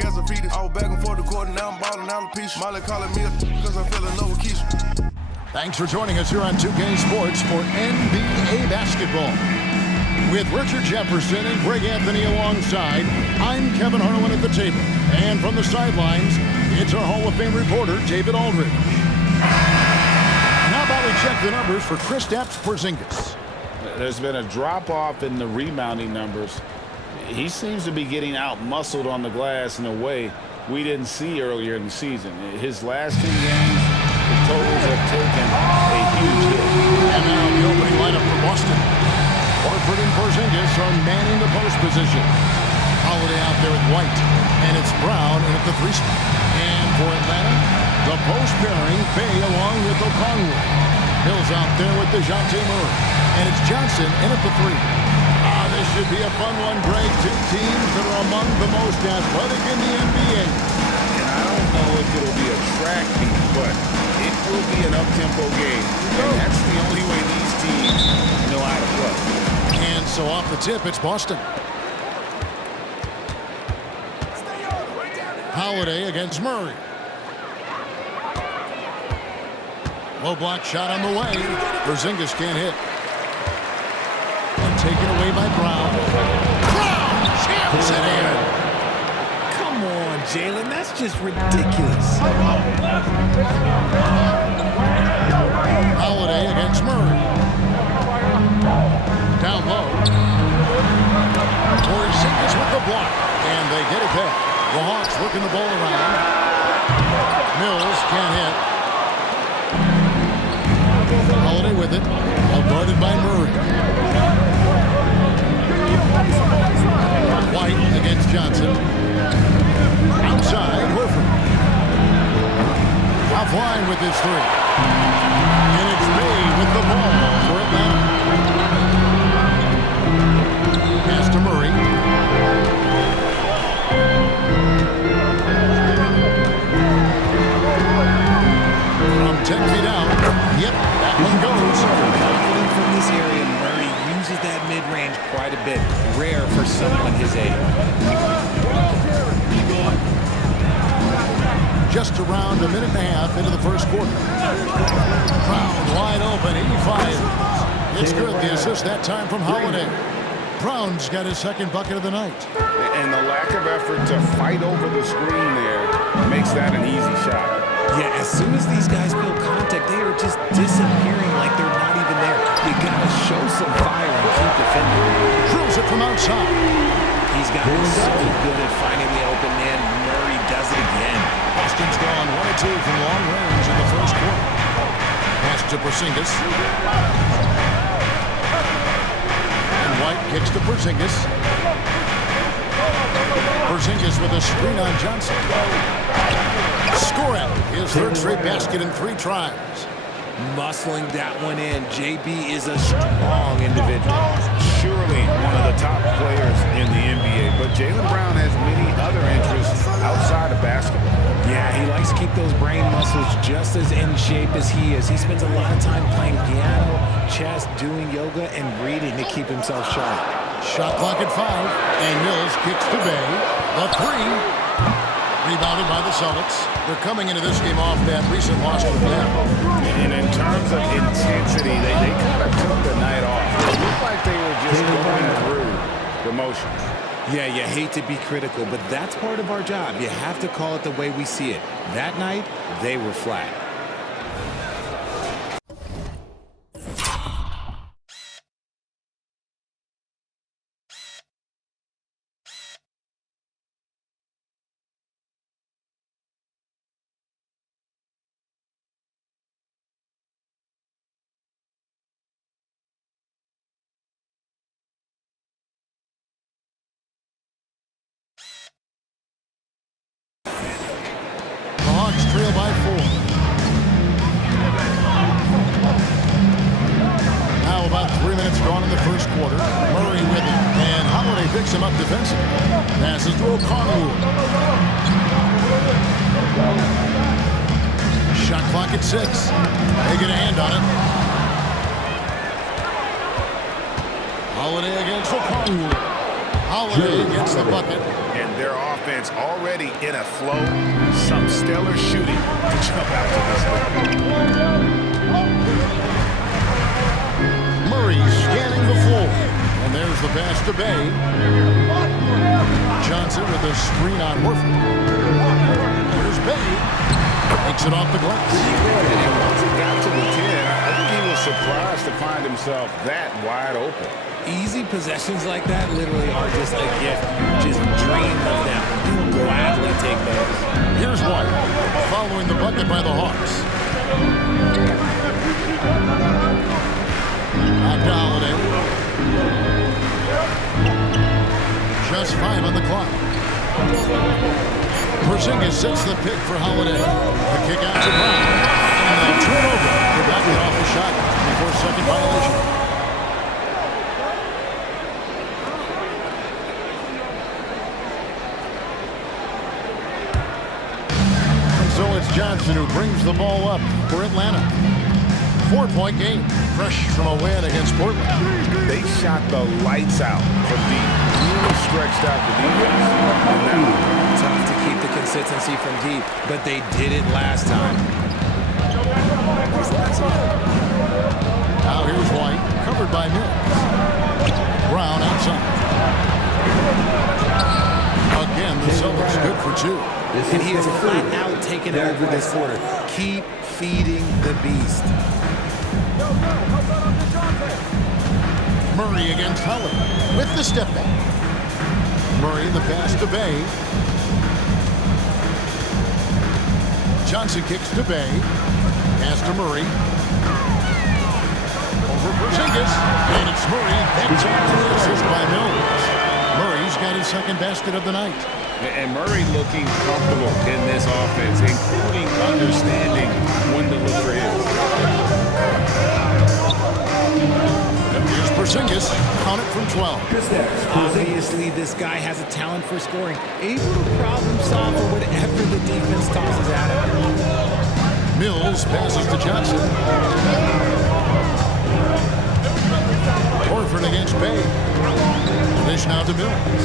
big as a fetus. I was back and forth the court, and now I'm balling alopecia. Molly calling me cause I'm feeling low with Keisha. Thanks for joining us here on 2K Sports for NBA basketball. With Richard Jefferson and Greg Anthony alongside, I'm Kevin Harlan at the table. And from the sidelines, it's our Hall of Fame reporter, David Aldridge. How about we check the numbers for Kristaps Porzingis? There's been a drop-off in the rebounding numbers. He seems to be getting out-muscled on the glass in a way we didn't see earlier in the season. His last 10 games, the totals have taken a huge hit. And now the opening lineup for Boston. Horford and Porzingis are manning the post position. Holiday out there with White, and it's Brown in at the 3 spot. And for Atlanta, the post pairing, Bey along with Okongwu. Hill's out there with DeJounte Murray, and it's Johnson in at the 3. This should be a fun one, Greg. Two teams that are among the most athletic in the NBA. And I don't know if it'll be a track meet, but it will be an up-tempo game. And that's the only way these teams know how to play. And so off the tip, it's Boston. Holiday against Murray. Low block shot on the way. Porzingis can't hit. And taken away by Brown. Brown jams it in. Come on, Jalen. That's just ridiculous. Holiday against Murray. Down low. Porzingis with the block. And they get it back. The Hawks working the ball around. Mills can't hit. Holiday with it. All guarded by Murray. White against Johnson. Outside, Horford. Offline with his 3. And it's Bey with the ball for Atlanta. Pass to Murray. From 10 feet out. Yep, that one goes. Confident from this area, Murray uses that mid-range quite a bit. Rare for someone his age. Just around a minute and a half into the first quarter. Brown wide open, 85. It's good. The assist that time from Holiday. Brown's got his second bucket of the night. And the lack of effort to fight over the screen there makes that an easy shot. Yeah, as soon as these guys feel contact, they are just disappearing like they're not even there. You gotta show some fire and keep defending. Drills it from outside. He's gotten so good at finding the open man. Murray does it again. Boston's gone 1 of 2 from long range in the first quarter. Pass to Porzingis. And White kicks to Porzingis. Porzingis with a screen on Johnson. Score it. His third straight basket in 3 tries. Muscling that one in. JB is a strong individual. Surely one of the top players in the NBA, but Jaylen Brown has many other interests outside of basketball. Yeah, he likes to keep those brain muscles just as in shape as he is. He spends a lot of time playing piano, chess, doing yoga, and reading to keep himself sharp. Shot clock at 5, and Mills kicks to Bey. The 3. Rebounded by the Celtics. They're coming into this game off that recent loss to them. And in terms of intensity, they kind of took the night off. It looked like they were just going through the motions. Yeah, you hate to be critical, but that's part of our job. You have to call it the way we see it. That night, they were flat. Trail by 4. Now about 3 minutes gone in the first quarter. Murray with it, and Holiday picks him up defensively. Passes to Okongwu. Shot clock at 6. They get a hand on it. Holiday against Okongwu. Holiday gets the bucket. And Their offense already in a flow. Some stellar shooting to jump out to this lead. Murray scanning the floor. And there's the pass to Bay. Johnson with a screen on Horford. Here's Bay. Takes it off the glass. And once it got to the 10, I think he was surprised to find himself that wide open. Easy possessions like that literally are just a gift. Just dream of them. You'll gladly take those. Here's White, following the bucket by the Hawks. Back to Holiday. Just 5 on the clock. Porzingis sets the pick for Holiday. The kick out to Brown. And a turnover for backing off the shot before second violation. So it's Johnson who brings the ball up for Atlanta. 4-point game. Fresh from a win against Portland. They shot the lights out from deep. Really stretched out the defense. And now, Tough to keep the consistency from deep, but they did it last time. Now here's White, covered by Mills. Brown outside. Again, the Celtics good for 2. And he is flat out taking over this quarter. Keep feeding the beast. Murray against Holiday with the step back. Murray the pass to Bay. Johnson kicks to Bay. Pass to Murray. Over Porzingis. And it's Murray. That's an assist by Mills. Murray's got his second basket of the night. and Murray looking comfortable in this offense, including understanding when to look for his. Here's Porzingis, count it from 12. Obviously, this guy has a talent for scoring, able to problem solve for whatever the defense tosses at him. Mills passes to Johnson. Horford against Bay. Dish now to Mills.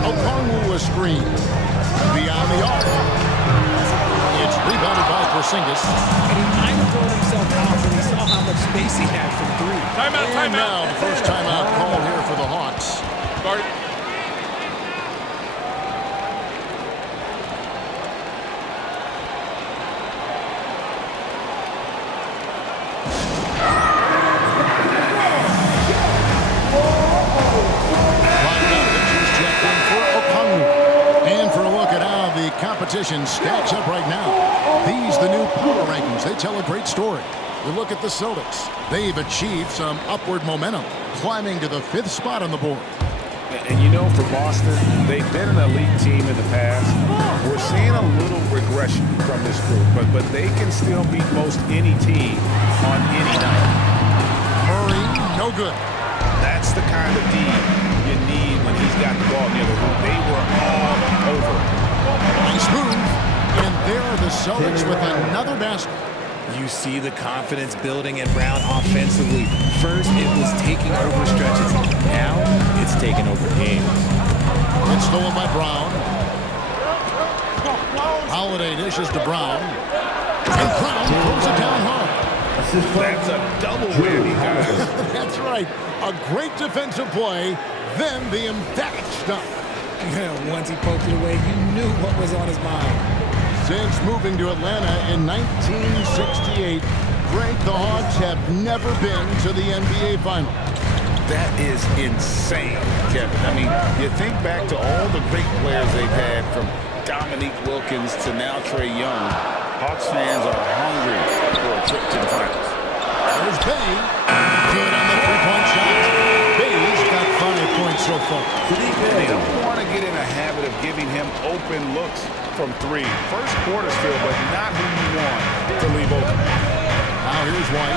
Okongwu a screen. Beyond the arc. It's rebounded by Porzingis. And he might have thrown himself off when he saw how much space he had from three. And now the first timeout call here for the Hawks. Guard. Competition stacks up right now. These, the new power rankings, they tell a great story. We look at the Celtics. They've achieved some upward momentum, climbing to the 5th spot on the board. And you know, for Boston, they've been an elite team in the past. We're seeing a little regression from this group, but they can still beat most any team on any night. Murray, no good. That's the kind of D you need when he's got the ball near the hoop. They were all over. Nice move. And there are the Celtics with another basket. You see the confidence building in Brown offensively. First, it was taking over stretches. Now, it's taking over games. It's stolen by Brown. Holiday dishes to Brown. And Brown throws it down hard. That's a double whammy, guys. That's right. A great defensive play, then the emphatic stop. Once he poked it away, you knew what was on his mind. Since moving to Atlanta in 1968, Frank, the Hawks have never been to the NBA Finals. That is insane, Kevin. I mean, you think back to all the great players they've had, from Dominique Wilkins to now Trae Young. Hawks fans are hungry for a trip to the finals. There's Bay. Good on the three-point shot. Bay's got 5 points so far. They don't want to get in a habit of giving him open looks from three. First quarter still, but not who you want to leave open. Now here's White.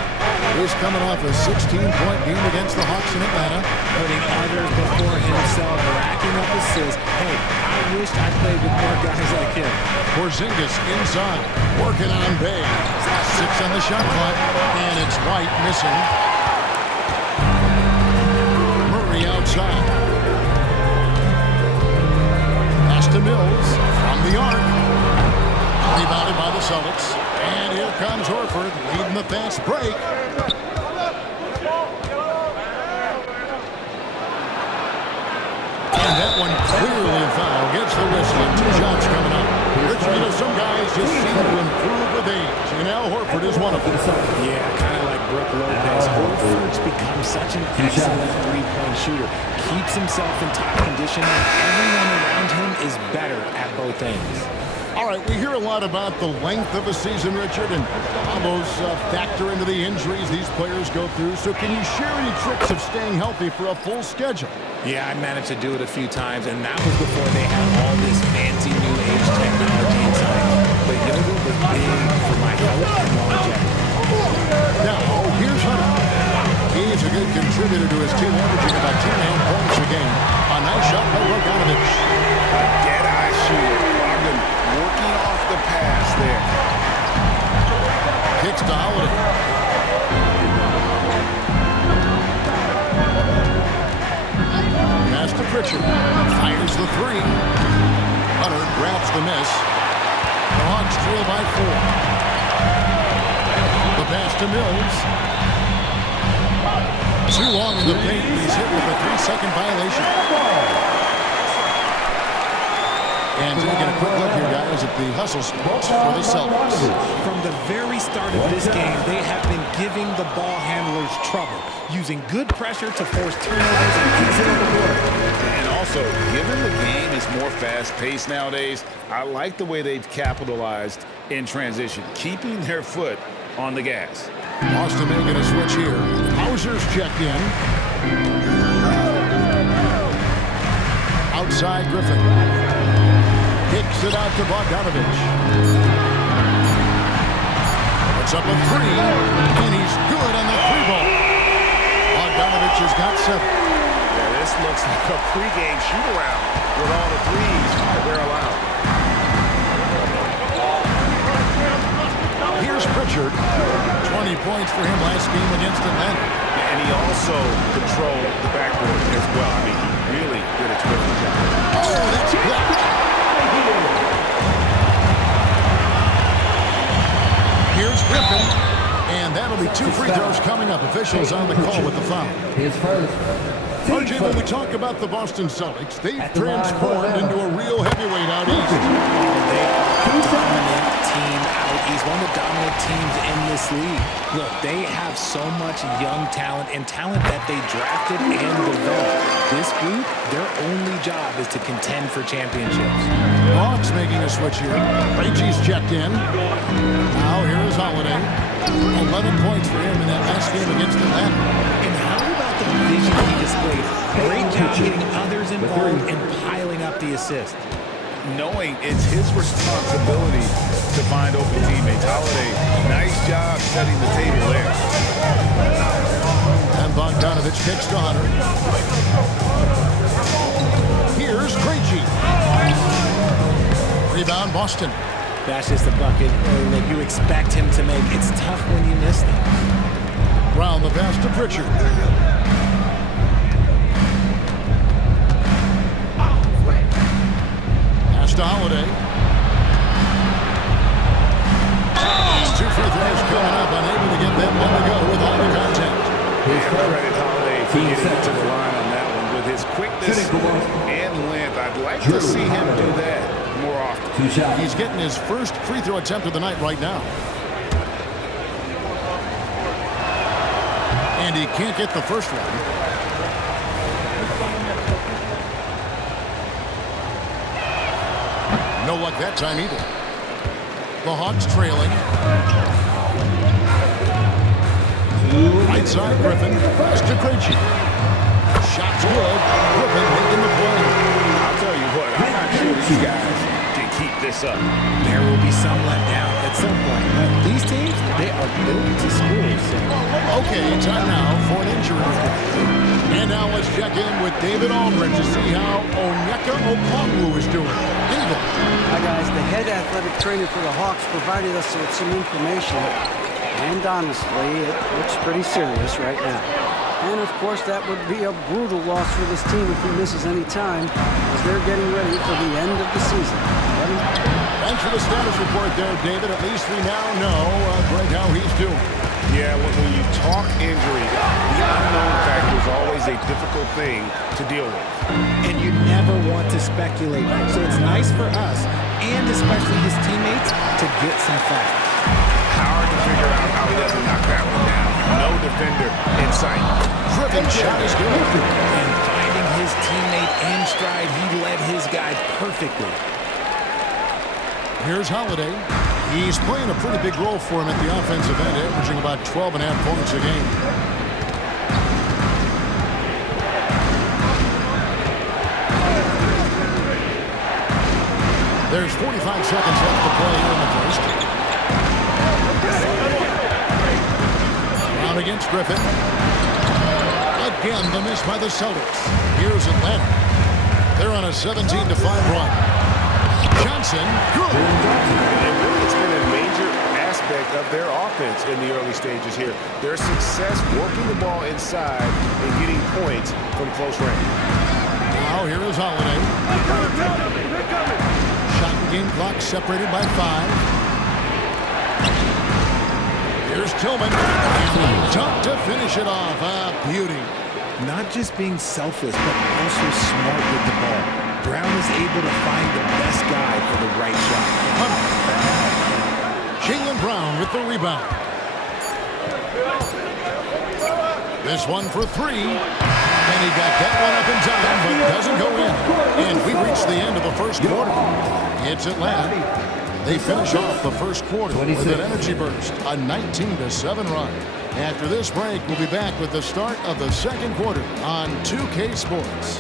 He's coming off a 16-point game against the Hawks in Atlanta. Putting others before himself, racking up assists. Hey, I wish I played with more guys like him. Porzingis inside, working on Bay. 6 on the shot clock, and it's White missing. Murray outside. James Horford leading the fast break. And that one clearly a foul. Gets the whistle and 2 shots coming up. Richard, some guys just seem to improve with age, and Al Horford is one of them. Yeah, kind of like Brook Lopez. Horford's become such an excellent three-point shooter. Keeps himself in top condition, and everyone around him is better at both ends. All right, we hear a lot about the length of a season, Richard, and how those factor into the injuries these players go through. So can you share any tricks of staying healthy for a full schedule? Yeah, I managed to do it a few times, and that was before they had all this fancy new age technology and science. But yoga was big for my health and longevity. Now, here's Hunter. He's a good contributor to his team, averaging about 10.5 points a game. A nice shot by Bogdanovic. A dead-eye shooter. Brogdon working off the pass there. Kicks to Holiday. Pass to Pritchard. Fires the 3. Hunter grabs the miss. The Hawks trail by 4. The pass to Mills. Too long in the paint. He's hit with a 3-second violation. And taking a quick look here, guys, at the hustle splits for the Celtics. From the very start of this game, they have been giving the ball handlers trouble, using good pressure to force turnovers and exit on the board. And also, given the game is more fast-paced nowadays, I like the way they've capitalized in transition, keeping their foot on the gas. Boston making a switch here. Hauser's checked in. Outside Griffin. Kicks it out to Bogdanovic. Puts up a 3, and he's good on the 3-ball. Bogdanovic has got 7. Yeah, this looks like a pregame shoot-around with all the threes that they're allowed. Here's Pritchard. 20 points for him last game against Atlanta. And he also controlled the backboard as well. I mean, he really did a terrific job. Oh, that's blocked. Here's Griffin, and that'll be 2 free throws coming up. Officials on the call with the foul. RJ, when we talk about the Boston Celtics, they've transformed into a real heavyweight out east. They are a dominant team out east, one of the dominant teams in this league. Look, they have so much young talent and talent that they drafted and developed. This group, their only job is to contend for championships. Hawks making a switch here. Krejci's checked in. Now here is Holiday. 11 points for him in that last game against Atlanta. And how about the vision he displayed? Great job getting others involved and piling up the assist. Knowing it's his responsibility to find open teammates. Holiday, nice job setting the table there. And Bogdanovic kicks to Hunter. Here's Krejci. Rebound Boston. That's just a bucket that you expect him to make. It's tough when you miss them. Round the pass to Pritchard. Pass to Holiday. These 2 free throws coming up, unable to get them one to go with all the contact. Credit Holiday for getting to the line on that one. With his quickness and length, I'd like to see him do that more often. He's getting his first free throw attempt of the night right now. And he can't get the first one. No luck that time either. The Hawks trailing. Right side, Griffin. Pass to Krejci. Shot's good. Griffin making the play. I'll tell you what, I'm not sure these guys can keep this up. There will be some letdown at some point. But these teams, they are built to score. So. Okay, time now for an injury report. And now let's check in with David Aldridge to see how Onyeka Okongwu is doing. David. Hi, guys. The head athletic trainer for the Hawks provided us with some information. And honestly, it looks pretty serious right now. And of course, that would be a brutal loss for this team if he misses any time, as they're getting ready for the end of the season. Kevin. Thanks for the status report there, David. At least we now know, Greg, how he's doing. Yeah, when you talk injury, the unknown factor is always a difficult thing to deal with. And you never want to speculate. So it's nice for us, and especially his teammates, to get some facts. Hard to figure out how he doesn't knock that one down. No defender in sight. Driven shot is good. And finding his teammate in stride, he led his guy perfectly. Here's Holiday. He's playing a pretty big role for him at the offensive end, averaging about 12.5 points a game. There's 45 seconds left to play here in the first. Brown against Griffin. Again, the miss by the Celtics. Here's Atlanta. They're on a 17-5 run. Johnson, good. It's been a major aspect of their offense in the early stages here. Their success working the ball inside and getting points from close range. Now here is Holiday. Shot and game clock separated by 5. Here's Tillman. And jump to finish it off. A beauty. Not just being selfless, but also smart with the ball. Brown is able to find the best guy for the right shot. Jaylen Brown with the rebound. This one for 3. And he got that one up in time, but doesn't go in. And we reach the end of the first quarter. It's Atlanta. They finish off the first quarter with an energy burst, a 19-7 run. After this break, we'll be back with the start of the second quarter on 2K Sports.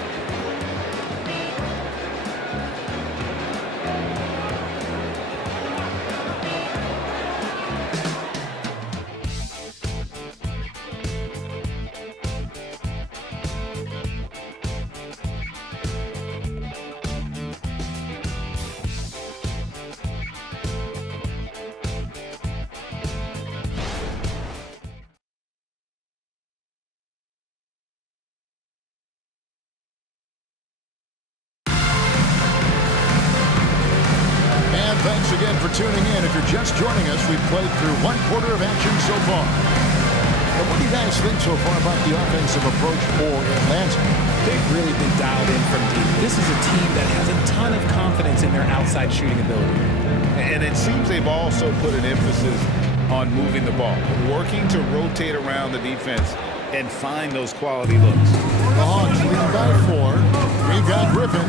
Thanks again for tuning in. If you're just joining us, we've played through one quarter of action so far. And what do you guys think so far about the offensive approach for Atlanta? They've really been dialed in from deep. This is a team that has a ton of confidence in their outside shooting ability. And it seems they've also put an emphasis on moving the ball, working to rotate around the defense and find those quality looks. The Hawks lead by 4. We've got Griffin.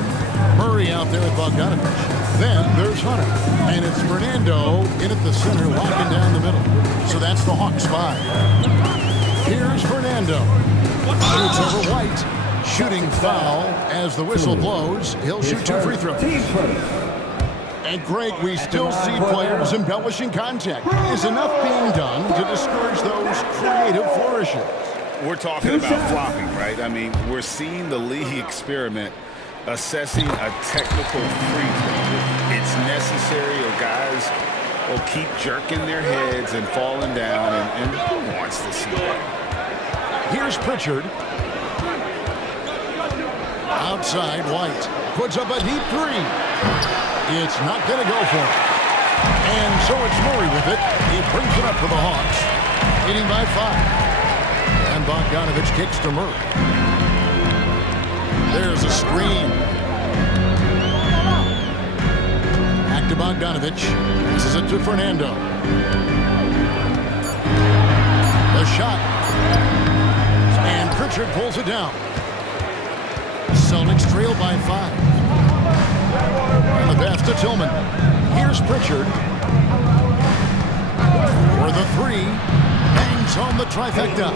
Murray out there with Bogdanovich. Then there's Hunter. And it's Fernando in at the center, locking down the middle. So that's the Hawks 5. Here's Fernando. Shoots over White. Shooting foul as the whistle blows. He'll shoot 2 free throws. And Greg, we still see players embellishing contact. Is enough being done to discourage those creative flourishes? We're talking about flopping, right? I mean, we're seeing the league experiment assessing a technical free throw. It's necessary, or guys will keep jerking their heads and falling down, and who wants to see that? Here's Pritchard. Outside, White puts up a deep 3. It's not going to go for him. And so it's Murray with it. He brings it up for the Hawks. Leading by 5. And Bogdanovich kicks to Murray. There's a screen. Back to Bogdanovich. Passes it to Fernando. The shot. And Pritchard pulls it down. Celtics trail by 5. And the pass to Tillman. Here's Pritchard. For the 3. Bangs home the trifecta.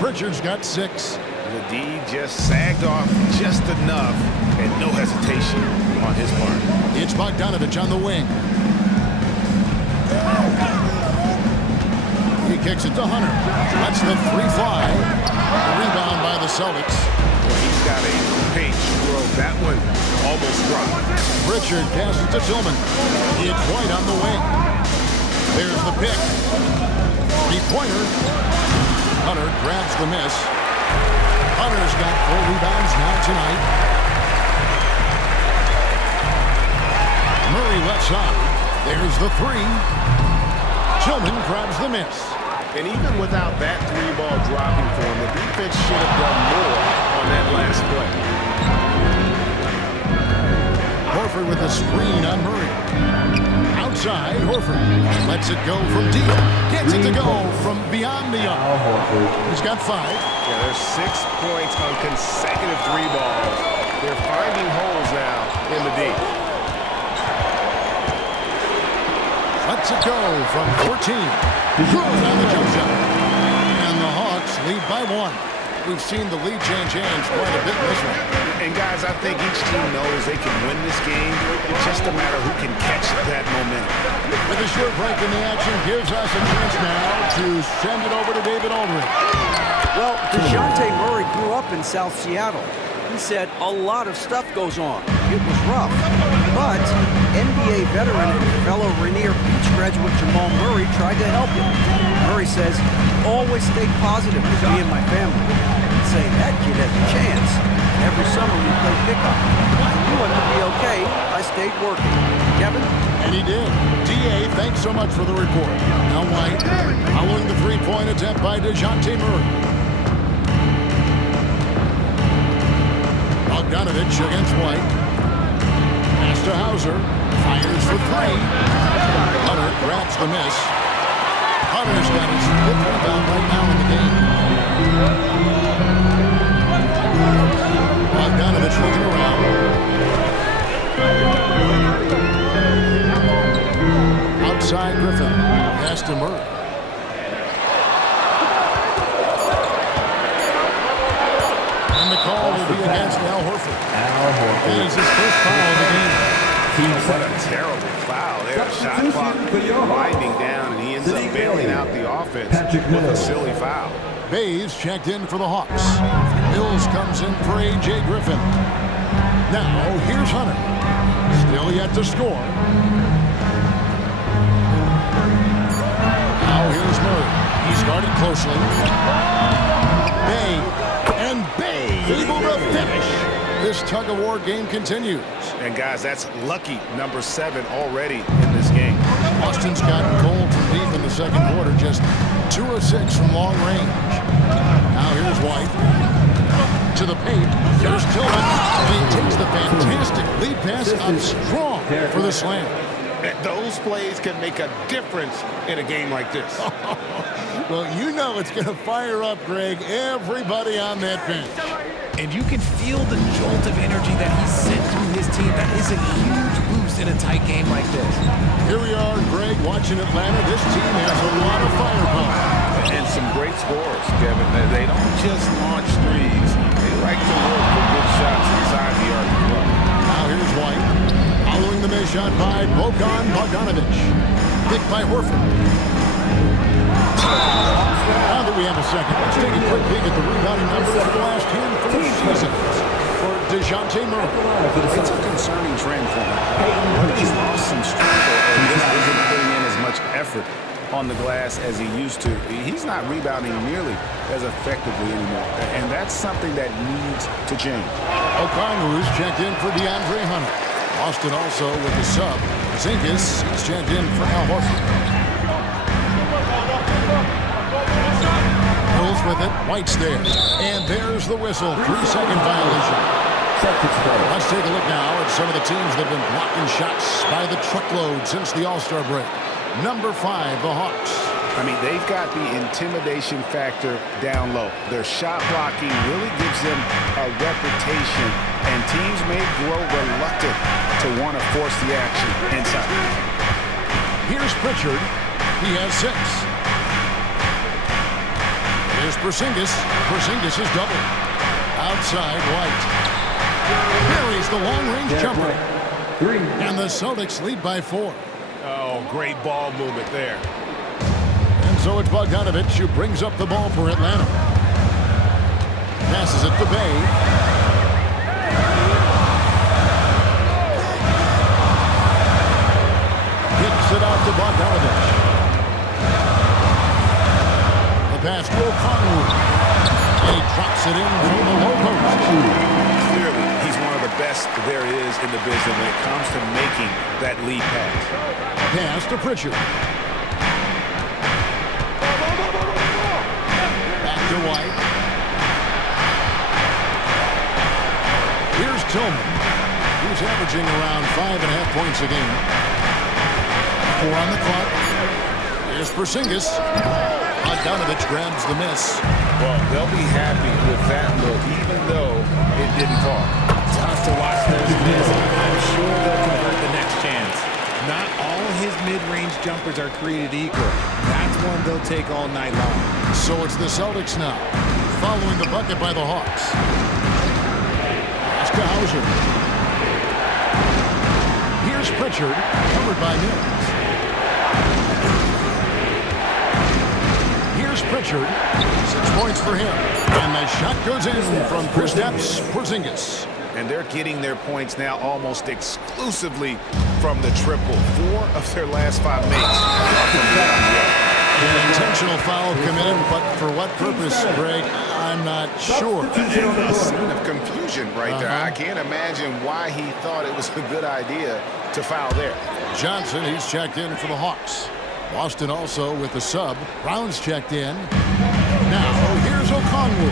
Pritchard's got 6. The D just sagged off just enough, and no hesitation on his part. It's Bogdanovich on the wing. He kicks it to Hunter. Lets the 3 fly. Rebound by the Celtics. Well, he's got a paint stroke. That one almost dropped. Pritchard passes to Tillman. It's White on the wing. There's the pick. 3-pointer. Hunter grabs the miss. Hunter's got 4 rebounds now tonight. outside. There's the three. Tillman grabs the miss. And even without that three-ball dropping for him, the defense should have done more on that last play. Horford with a screen on Murray. Outside, Horford lets it go from deep. Gets it to go from beyond the arc. He's got 5. Yeah, there's 6 points on consecutive three balls. They're finding holes now in the deep. Lets it go from 14. Good on the jump shot. And the Hawks lead by 1. We've seen the lead change hands quite a bit in this one. And guys, I think each team knows they can win this game. It's just a matter who can catch that momentum. With a short break in the action gives us a chance now to send it over to David Aldridge. Well, DeJounte Murray grew up in South Seattle. He said a lot of stuff goes on. It was rough. But NBA veteran and fellow Rainier Beach graduate Jamal Murray tried to help him. Murray says, always stay positive with me and my family. He'd say, that kid has a chance. Every summer we played pickup. I knew it would be okay. I stayed working. Kevin? And he did. D.A., thanks so much for the report. Now White, following the three-point attempt by DeJounte Murray. Bogdanovich against White. Pass to Hauser. Fires for 3. Hunter grabs the miss. Hunter's got his 5th rebound right now in the game. Bogdanovich looking around. Outside Griffin. Pass to Murray. And the call will be against Al Horford. And it's his first foul of the game. What a terrible foul there. Shot clock winding down, and he ends up bailing out the offense with a silly foul. Bays checked in for the Hawks. Mills comes in for A.J. Griffin. Now, here's Hunter. Still yet to score. Now, here's Murray. He's guarded closely. Bay able to finish. This tug-of-war game continues. And, guys, that's lucky number 7 already in this game. Boston's gotten cold from deep in the second quarter, just 2 of 6 from long range. Now here's White. To the paint. Here's Tillman. And he takes the fantastic lead pass up strong for the slam. Those plays can make a difference in a game like this. Well, you know it's going to fire up, Greg, everybody on that bench. And you can feel the jolt of energy that he sent through his team. That is a huge boost in a tight game like this. Here we are, Greg, watching Atlanta. This team has a lot of firepower. And some great scores, Kevin. They don't just launch threes. They like to work for good shots inside the arc. Now here's White. Following the miss shot by Bogdanovich. Picked by Horford. Now that we have a second, let's take a quick peek at the rebounding numbers for the last handful of seasons for DeJounte Murray. It's a concerning trend for him. He's lost some strength and just isn't putting in as much effort on the glass as he used to. He's not rebounding nearly as effectively anymore, and that's something that needs to change. O'Connor's checked in for DeAndre Hunter. Boston also with the sub. Zingas is checked in for Al Horford. Mills with it. White's there. And there's the whistle. 3-second violation. Let's take a look now at some of the teams that have been blocking shots by the truckload since the All-Star break. Number 5, the Hawks. I mean, they've got the intimidation factor down low. Their shot blocking really gives them a reputation, and teams may grow reluctant to want to force the action inside. Here's Pritchard. He has 6. Here's Porzingis. Porzingis is double. Outside, White. Buries the long-range jumper. And the Celtics lead by 4. Oh, great ball movement there. And so it's Bogdanovich who brings up the ball for Atlanta. Passes it to Bay. Kicks it out to Bogdanovich. The pass to O'Connor. And he drops it in from the low post. Clearly, he's one of the best there is players in the business when it comes to making that lead pass. Pass to Pritchard. Back to White. Here's Tillman, who's averaging around 5.5 points a game. 4 on the clock. Here's Porzingis. Bogdanovich grabs the miss. Well, they'll be happy with that look, even though it didn't fall. Tough to watch those miss. I'm sure they'll convert the next chance. Not all his mid-range jumpers are created equal. That's one they'll take all night long. So it's the Celtics now, following the bucket by the Hawks. Pass to Hauser. Here's Pritchard, covered by Mills. Here's Pritchard, 6 points for him. And the shot goes in from Kristaps Porzingis. And they're getting their points now almost exclusively from the triple. 4 of their last 5 makes are from beyond the arc. An intentional foul committed, but for what purpose, Greg? I'm not sure. A scene of confusion right there. I can't imagine why he thought it was a good idea to foul there. Johnson, he's checked in for the Hawks. Boston also with the sub. Brown's checked in. Now, here's Okongwu.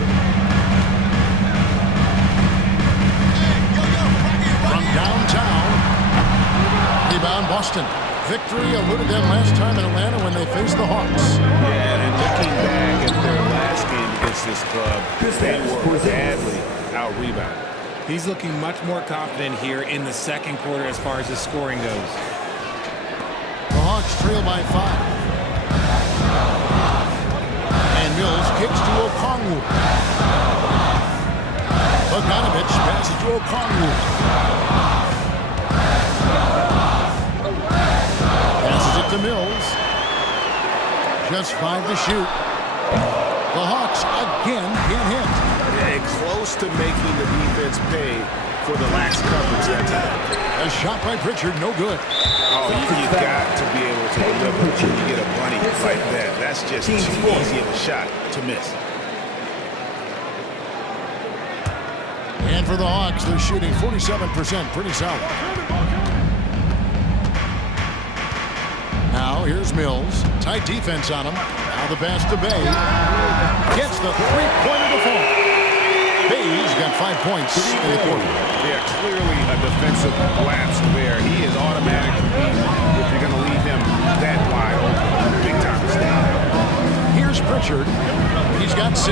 From downtown. Rebound Boston. Victory eluded them last time in Atlanta when they faced the Hawks. Yeah, and looking back at their last game against this club, they were badly out-rebounded. He's looking much more confident here in the second quarter as far as his scoring goes. The Hawks trail by 5. And Mills kicks to Okongwu. Bogdanovich passes to Okongwu. Passes it to Mills. Just 5 to shoot. The Hawks again can't hit. Yeah, close to making the defense pay for the lax coverage that time. A shot by Pritchard, no good. Oh, you've got to be able to deliver when you get a bunny like that. That's just too easy of a shot to miss. And for the Hawks, they're shooting 47%, pretty solid. Now, here's Mills. Tight defense on him. Now the pass to Bay. Gets the three-pointer to fall. Bay's got 5 points in the quarter. Yeah, clearly a defensive lapse there. He is automatically beaten if you're going to leave him that wide open. Big time mistake. Here's Pritchard. He's got 6.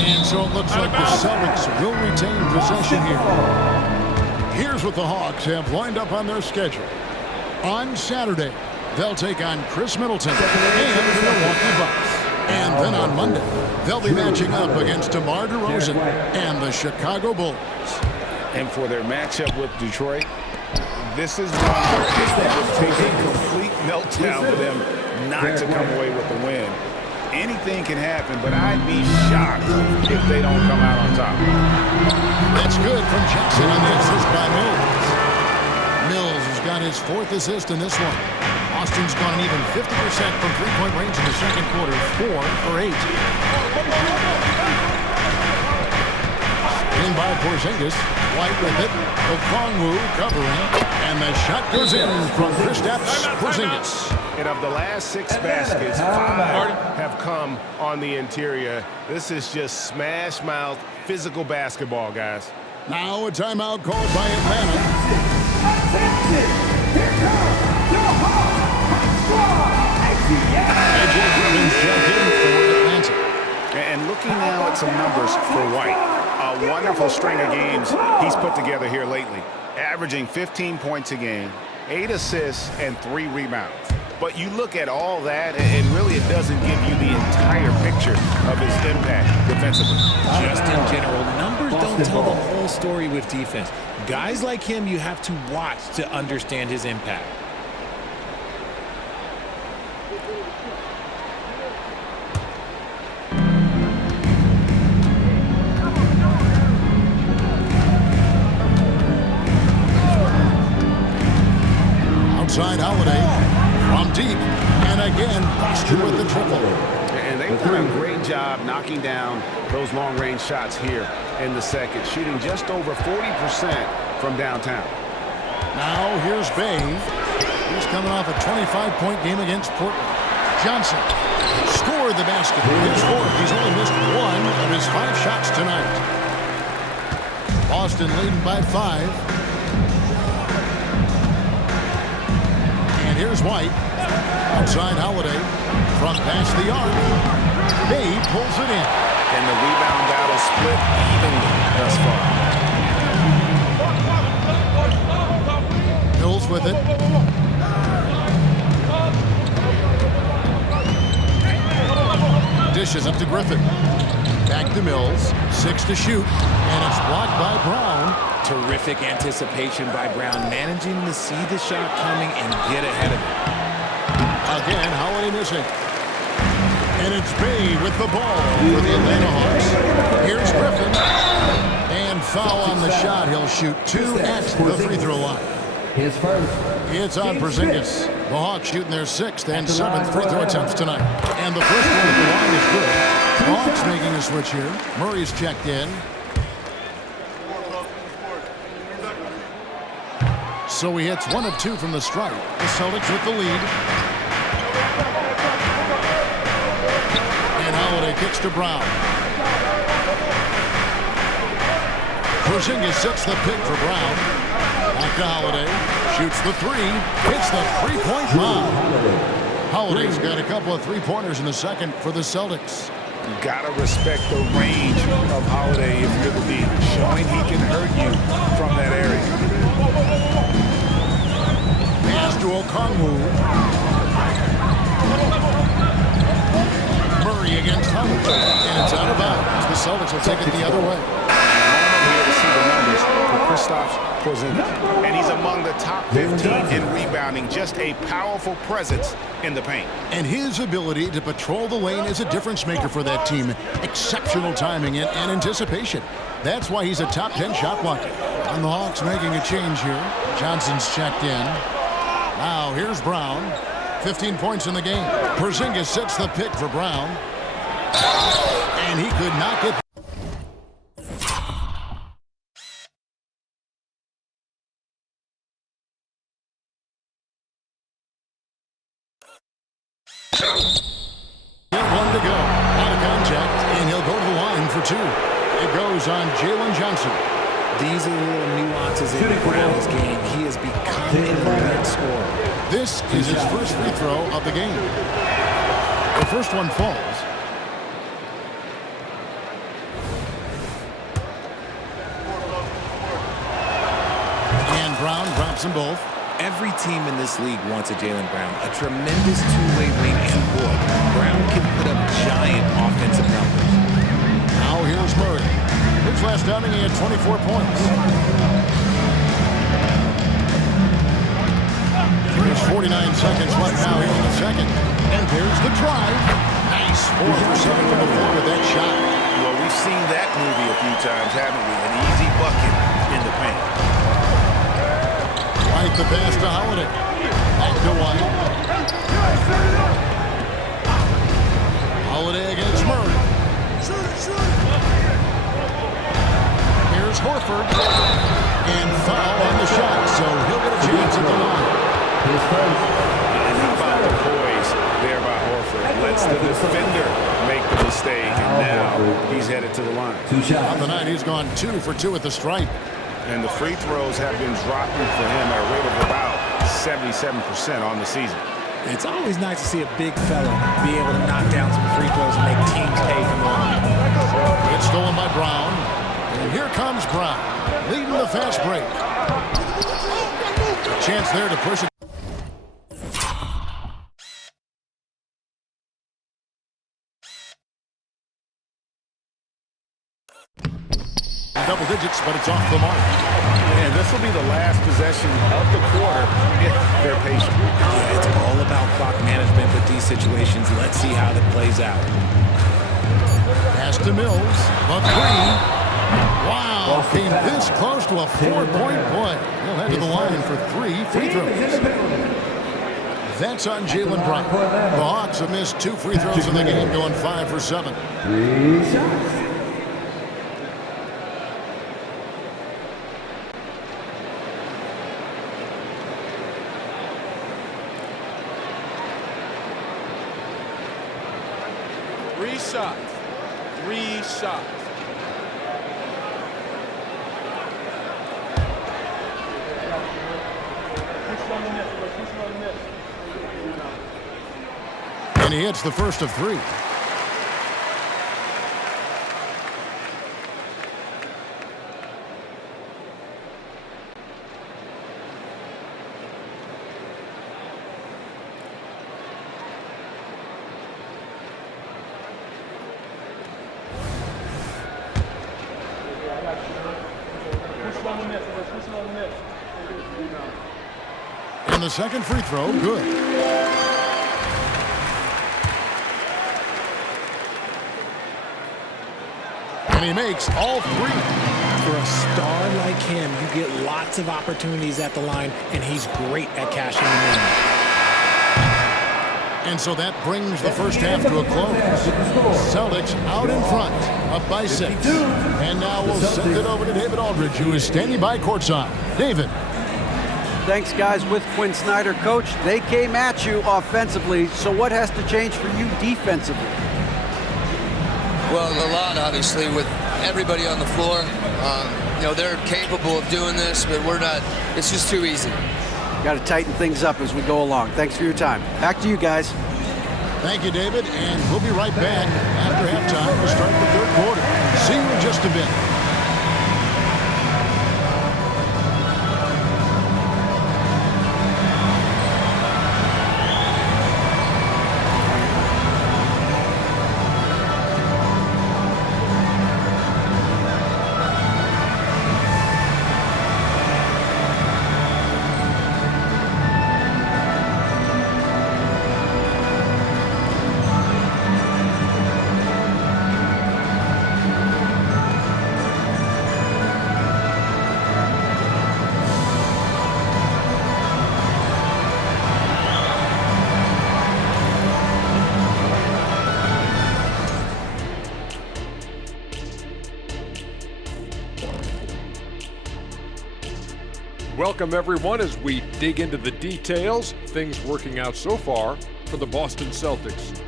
And so it looks like the Celtics will retain possession here. Here's what the Hawks have lined up on their schedule. On Saturday, they'll take on Chris Middleton and the Milwaukee Bucks. And then on Monday, they'll be matching up against DeMar DeRozan and the Chicago Bulls. And for their matchup with Detroit, this is one where it would take a complete meltdown for them not to come away with the win. Anything can happen, but I'd be shocked if they don't come out on top. That's good from Jackson on the assist by Mills. Mills has got his 4th assist in this one. Austin's gone even 50% from three-point range in the second quarter, 4 for 8. In by Porzingis, White with it, Okongwu covering, and the shot goes in from Kristaps Porzingis. And of the last 6 baskets, 5 have come on the interior. This is just smash-mouth, physical basketball, guys. Now a timeout called by Atlanta. AJ Griffin checked in for Atlanta. And looking now at some numbers for White. A wonderful string of games he's put together here lately. Averaging 15 points a game, 8 assists, and 3 rebounds. But you look at all that, and really it doesn't give you the entire picture of his impact defensively. Just in general, numbers don't tell the whole story with defense. Guys like him, you have to watch to understand his impact. Outside Holiday from deep, and again Boston with the triple. And they've done a great job knocking down those long-range shots here in the second, shooting just over 40% from downtown. Now here's Bay. He's coming off a 25-point game against Portland. Johnson scored the basket. His fourth. He's only missed one of his 5 shots tonight. Boston leading by 5. And here's White. Outside Holiday. From past the arc. Bay pulls it in. And the rebound battle split evenly thus far. Mills with it. Dishes it to Griffin. Back to Mills. 6 to shoot. And it's blocked by Brown. Terrific anticipation by Brown, managing to see the shot coming and get ahead of it. Again, Holiday missing. And it's Bay with the ball for the Atlanta Hawks. Here's Griffin. And foul on the shot. He'll shoot 2 at the free throw line. His first. It's on Porzingis. The Hawks shooting their 6th and 7th free throw attempts tonight. And the first one at the line is good. The Hawks making a switch here. Murray's checked in. So he hits 1 of 2 from the stripe. The Celtics with the lead. And Holiday kicks to Brown. Porzingis sets the pick for Brown. Back to Holiday. Shoots the 3. Hits the 3-point bomb. Holiday's got a couple of 3-pointers in the second for the Celtics. You gotta respect the range of Holiday if you're the lead, showing he can hurt you from that area. Pass to Okongwu. Murray against Howard. And it's out of bounds. The Celtics will take it the other way. Here to see the numbers for Kristaps Porzingis. And he's among the top 15 in rebounding. Just a powerful presence in the paint. And his ability to patrol the lane is a difference maker for that team. Exceptional timing and anticipation. That's why he's a top 10 shot blocker. And the Hawks making a change here. Johnson's checked in. Now here's Brown. 15 points in the game. Porzingis sets the pick for Brown. And he could not get... One to go. Out of contact, and he'll go to the line for 2. It goes on Jalen Johnson. These are the little nuances in Brown's game. He has become an elite scorer. This is his first free throw of the game. The first one falls. And Brown drops them both. Every team in this league wants a Jaylen Brown, a tremendous two-way wing, and boy, Brown can put up giant offensive numbers. Now here's Murray. His last outing, he had 24 points. There's 49 seconds left now here in the second. And there's the drive. Nice 4 for 7 from the floor with that shot. Well, we've seen that movie a few times, haven't we? An easy bucket in the paint. White the pass to Holiday. Back to White. Holiday against Murray. Here's Horford. And foul on the shot, so he'll get a chance at the line. And how about the poise there by Horford? Lets the defender make the mistake, and now he's headed to the line. On the night, he's gone 2 for 2 at the stripe. And the free throws have been dropping for him at a rate of about 77% on the season. It's always nice to see a big fella be able to knock down some free throws and make teams pay for them. It's stolen by Brown. And here comes Brown, leading the fast break. A chance there to push it. Double digits, but it's off the mark. And this will be the last possession of the quarter if they're patient. Yeah, it's all about clock management with these situations. Let's see how that plays out. Pass to Mills. The 3. Wow, came this close to a 4-point play. He'll head to the line for 3 free throws. That's on Jaylen Brown. The Hawks have missed 2 free throws in the game, going 5 for 7. 3 shots. Three shots. And he hits the first of 3. And the second free throw, good. And he makes all 3. For a star like him, you get lots of opportunities at the line, and he's great at cashing them in. And so that brings the first half to a close. Celtics out in front, up by 6. And now we'll send it over to David Aldridge, who is standing by courtside. David. Thanks, guys. With Quinn Snyder, Coach, they came at you offensively, so what has to change for you defensively? Well, a lot, obviously, with everybody on the floor. You know, they're capable of doing this, but we're not. It's just too easy. Got to tighten things up as we go along. Thanks for your time. Back to you guys. Thank you, David, and we'll be right back after halftime to start the third quarter. See you in just a bit. Welcome, everyone, as we dig into the details. Things working out so far for the Boston Celtics.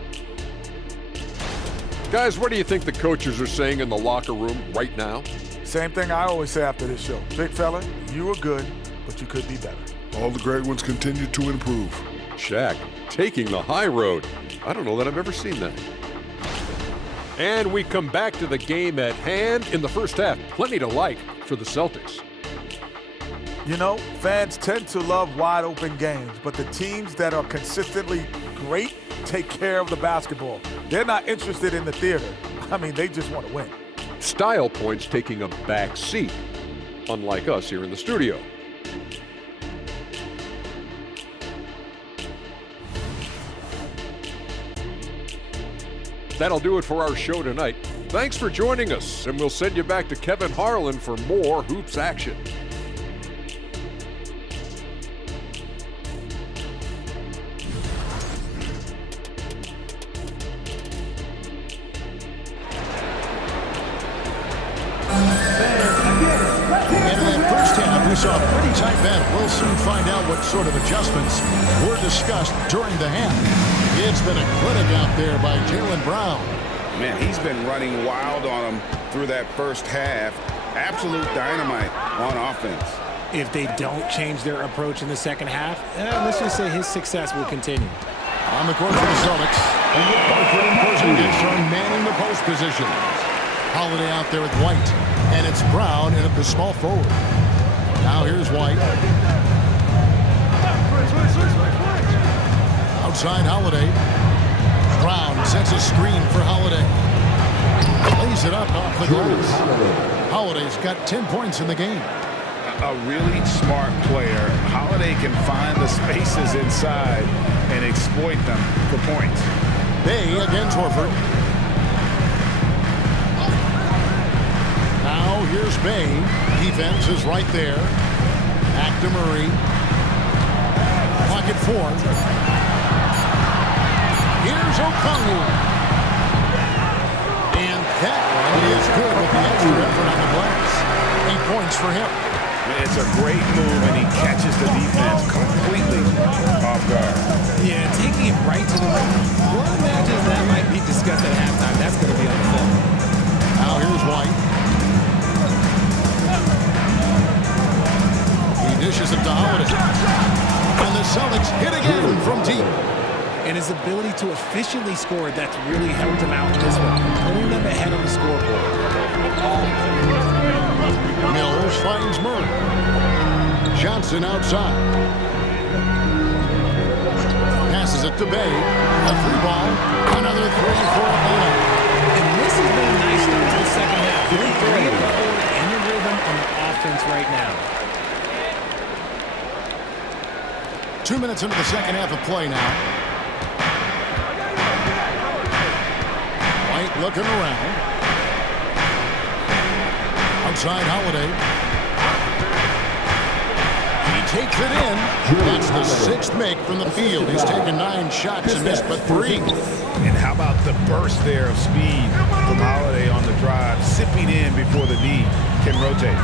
Guys, what do you think the coaches are saying in the locker room right now? Same thing I always say after this show. Big fella, you were good, but you could be better. All the great ones continue to improve. Shaq taking the high road. I don't know that I've ever seen that. And we come back to the game at hand in the first half. Plenty to like for the Celtics. You know, fans tend to love wide-open games, but the teams that are consistently great take care of the basketball. They're not interested in the theater. I mean, they just want to win. Style points taking a back seat, unlike us here in the studio. That'll do it for our show tonight. Thanks for joining us, and we'll send you back to Kevin Harlan for more hoops action. We saw a pretty tight battle. We'll soon find out what sort of adjustments were discussed during the half. It's been a clinic out there by Jaylen Brown. Man, he's been running wild on him through that first half. Absolute dynamite on offense. If they don't change their approach in the second half, let's just say his success will continue. On the court for the Celtics, Horford and Porzingis are manning the post position. Holiday out there with White, and it's Brown in at the small forward. Now here's White. Outside Holiday. Brown sets a screen for Holiday. Lays it up off the glass. Holiday's got 10 points in the game. A really smart player. Holiday can find the spaces inside and exploit them for points. Bay against Horford. Now here's Bay. Defense is right there. Back to Murray. Pocket 4. Here's Okongwu. And that one is good with the extra effort on the glass. 8 points for him. It's a great move, and he catches the defense completely off guard. Yeah, taking it right to the rim. One imagines that might be discussed at halftime. That's going to be on the film. Now here's White. He dishes it to Holiday. And the Celtics hit again from deep. And his ability to efficiently score, that's really helped him out in this one, pulling them ahead on the scoreboard. Mills finds Murray. Johnson outside. Passes it to Bay. A 3-ball. Another 3 for Atlanta. And this has been a nice start to the second half. They're 3 of the 4 in the rhythm on the offense right now. 2 minutes into the second half of play now. White looking around. Outside Holiday. He takes it in. That's the 6th make from the field. He's taken 9 shots and missed but 3. And how about the burst there of speed from Holiday on the drive, sipping in before the D can rotate.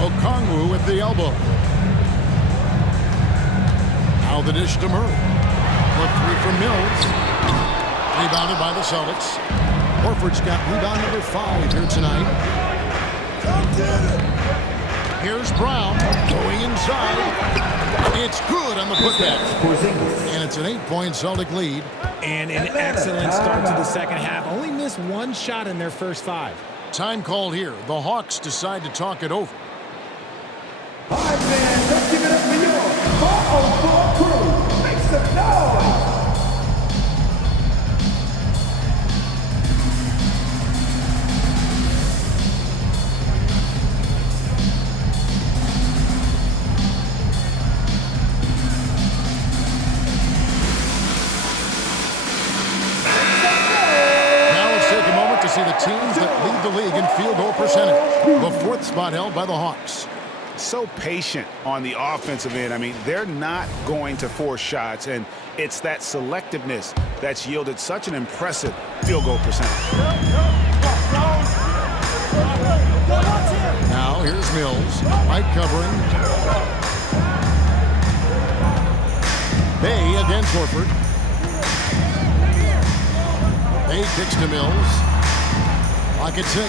Okongwu with the elbow. Now the dish to Murray. The 3 from Mills. Rebounded by the Celtics. Horford's got rebound number 5 here tonight. Here's Brown going inside. It's good on the putback. And it's an 8-point Celtic lead. And an excellent start to the second half. Only missed 1 shot in their first 5. Time called here. The Hawks decide to talk it over. All right, man, let's give it up for your 404 crew. Make some noise. See the teams that lead the league in field goal percentage. The 4th spot held by the Hawks. So patient on the offensive end. I mean, they're not going to force shots, and it's that selectiveness that's yielded such an impressive field goal percentage. Now here's Mills. White covering. Bay against Horford. Bay kicks to Mills. Lock at 6. The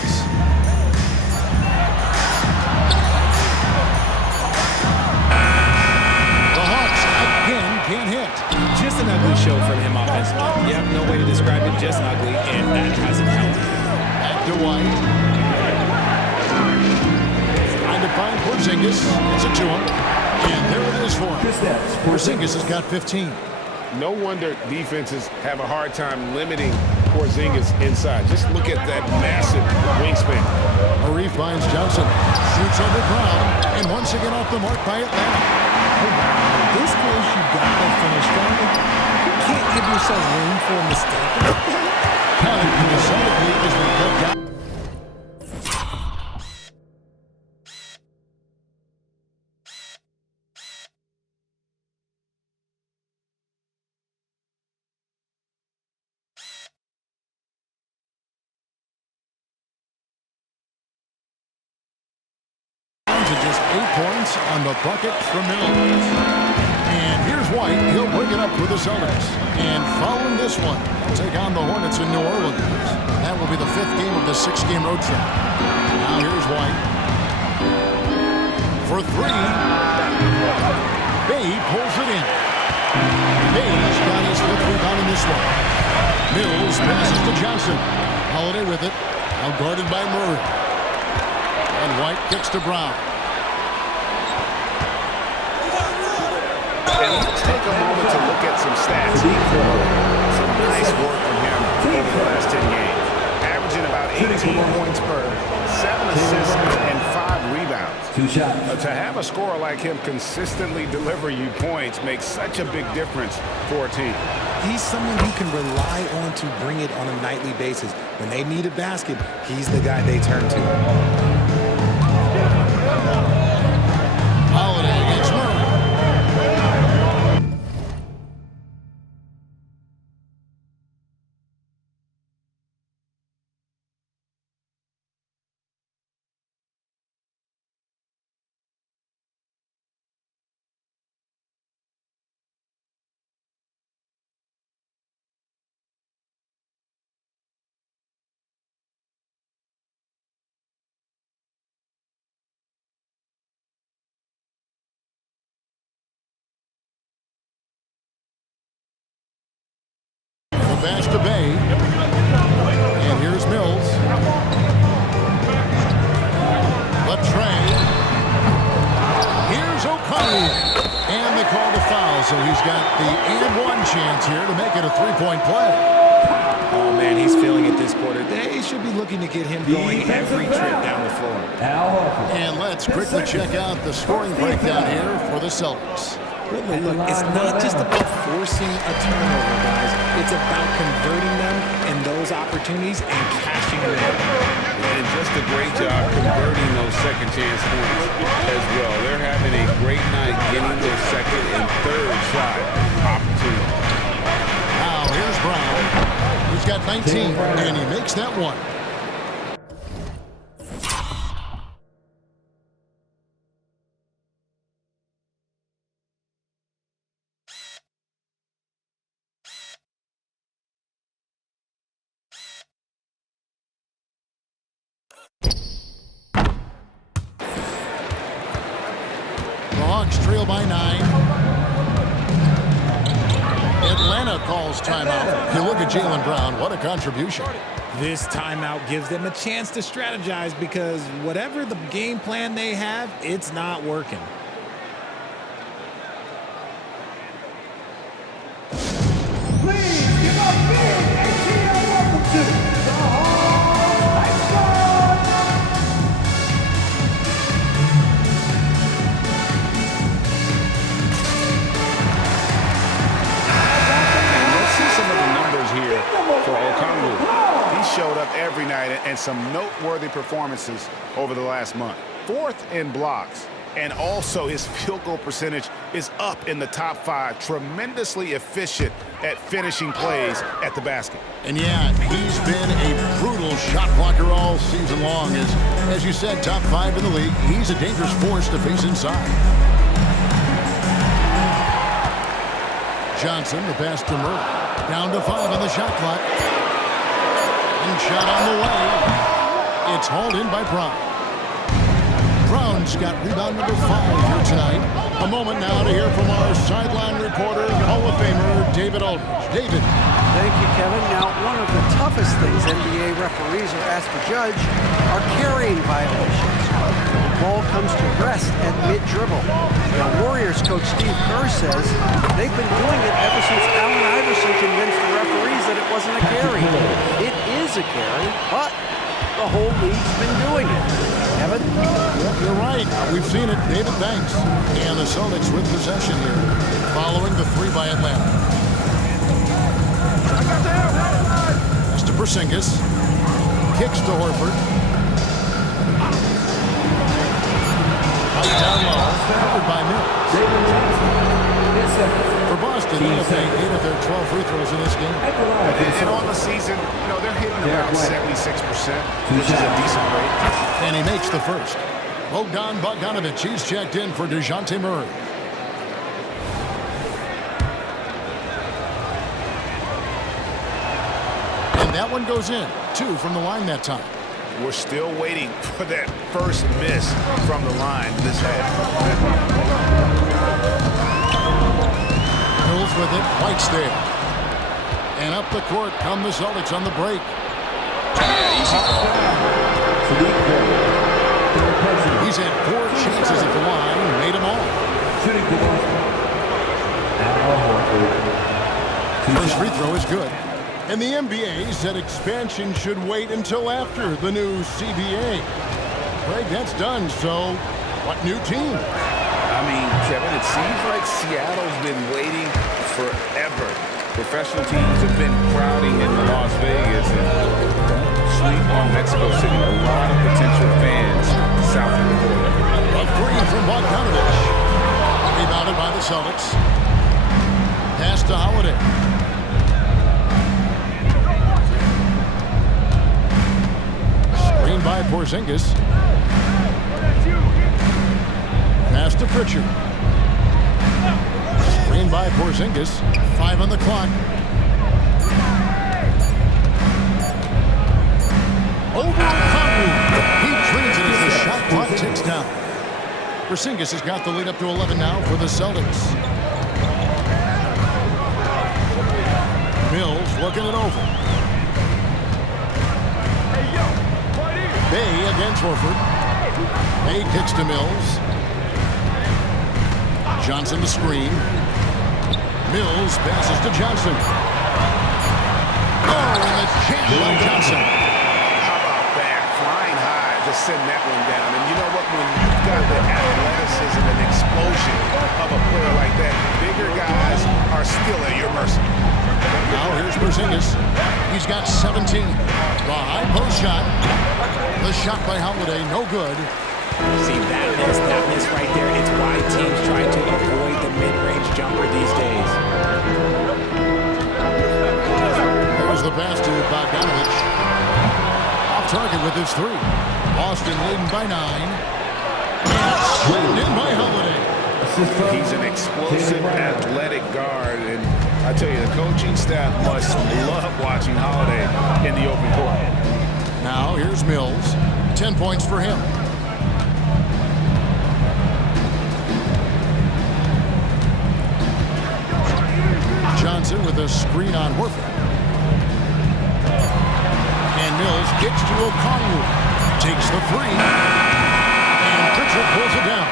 Hawks again can't hit. Just an ugly show from him offensively. Yep, no way to describe it, just ugly, and that hasn't helped. Back to White. Trying to find Porzingis. It's it to him. And there it is for him. Porzingis has got 15. No wonder defenses have a hard time limiting Porzingis inside. Just look at that massive wingspan. Murray finds Johnson. Shoots over Brown. And once again off the mark by Atlanta. This close, you got to finish strong. You can't give yourself room for a mistake. Time in the Celtic lead as we get down. Just 8 points on the bucket from Mills. And here's White. He'll bring it up for the Celtics. And following this one, they'll take on the Hornets in New Orleans. That will be the 5th game of the 6-game road trip. Now here's White. For 3. Bay pulls it in. Bay's got his 5th rebound in this one. Mills passes to Johnson. Holiday with it. Now guarded by Murray. And White kicks to Brown. And let's take a moment to look at some stats. Some nice work from him over the last 10 games. Averaging about 18 points per, 7 assists, and 5 rebounds. 2 shots. To have a scorer like him consistently deliver you points makes such a big difference for a team. He's someone you can rely on to bring it on a nightly basis. When they need a basket, he's the guy they turn to. Holiday against Murray. So he's got the and one chance here to make it a three-point play. Oh, man, he's feeling it this quarter. They should be looking to get him going every trip down the floor. And let's quickly check out the scoring breakdown here for the Celtics. Look, it's not just about forcing a turnover, guys. It's about converting them in those opportunities and cashing them in. And just a great job converting those second chance points as well. They're having a great night getting their second and third shot opportunity. Now here's Brown. He's got 19, and he makes that one. The Hawks trail by 9. Atlanta calls timeout. You look at Jaylen Brown, what a contribution. This timeout gives them a chance to strategize because whatever the game plan they have, it's not working. Please give up big ATL welcome to the Hawks Squad. Let's see some of the numbers here for Okongwu. He showed up every night and some noteworthy performances over the last month. 4th in blocks, and also his field goal percentage is up in the top 5. Tremendously efficient at finishing plays at the basket. And yeah, he's been a brutal shot blocker all season long. As you said, top 5 in the league. He's a dangerous force to face inside. Johnson, the pass to Murray. Down to 5 on the shot clock. And shot on the way. It's hauled in by Brown. Brown's got rebound number 5 here tonight. A moment now to hear from our sideline reporter, Hall of Famer David Aldridge. David. Thank you, Kevin. Now, one of the toughest things NBA referees are asked to judge are carrying violations. The ball comes to rest at mid-dribble. Now, Warriors coach Steve Kerr says they've been doing it ever since Allen Iverson convinced the referees that it wasn't a carry. It is a carry, but the whole league's been doing it. Kevin? Yep, you're right. We've seen it. David, thanks. And the Celtics with possession here, following the 3 by Atlanta. That's to Porzingis. Kicks to Horford. Down low. Covered by Mills. For Boston, they'll take 8 of their 12 free throws in this game. And on the season, they're hitting around 76%, which is a decent rate. And he makes the first. Bogdan Bogdanovic, he's checked in for DeJounte Murray. And that one goes in. 2 from the line that time. We're still waiting for that first miss from the line this half. Mills with it. White's there. And up the court come the Celtics on the break. Yeah, easy call. He's had 4 chances at the line and made them all. First free throw is good. And the NBA said expansion should wait until after the new CBA. Greg, that's done, so what new team? I mean, Kevin, it seems like Seattle's been waiting forever. Professional teams have been crowding in Las Vegas and sleep on Mexico City. A lot of potential fans south of the border. A 3 from Bogdanovic. Rebounded by the Celtics. Pass to Holiday. Screen by Porzingis. Pass to Pritchard. Screen by Porzingis. 5 on the clock. Over Okongwu. He drains it as the shot clock ticks down. Porzingis has got the lead up to 11 now for the Celtics. Mills looking it over. Bay against Horford. Bay kicks to Mills. Johnson the screen. Mills passes to Johnson. Oh, and a jam by Johnson. How about that? Flying high to send that one down. And you know what? When you've got the athleticism and explosion of a player like that, bigger guys are still at your mercy. Now here's Porzingis. He's got 17. The high post shot. The shot by Holiday, no good. See, that miss right there, it's why teams try to avoid the mid-range jumper these days. There's the pass to Bogdanovic. Off target with his three. Boston leading by 9. And slammed in by Holiday. He's an explosive, athletic guard, and I tell you, the coaching staff must love watching Holiday in the open court. Now here's Mills. 10 points for him. Johnson with a screen on Horford. And Mills gets to Okongwu. Takes the three. And Pritchard pulls it down.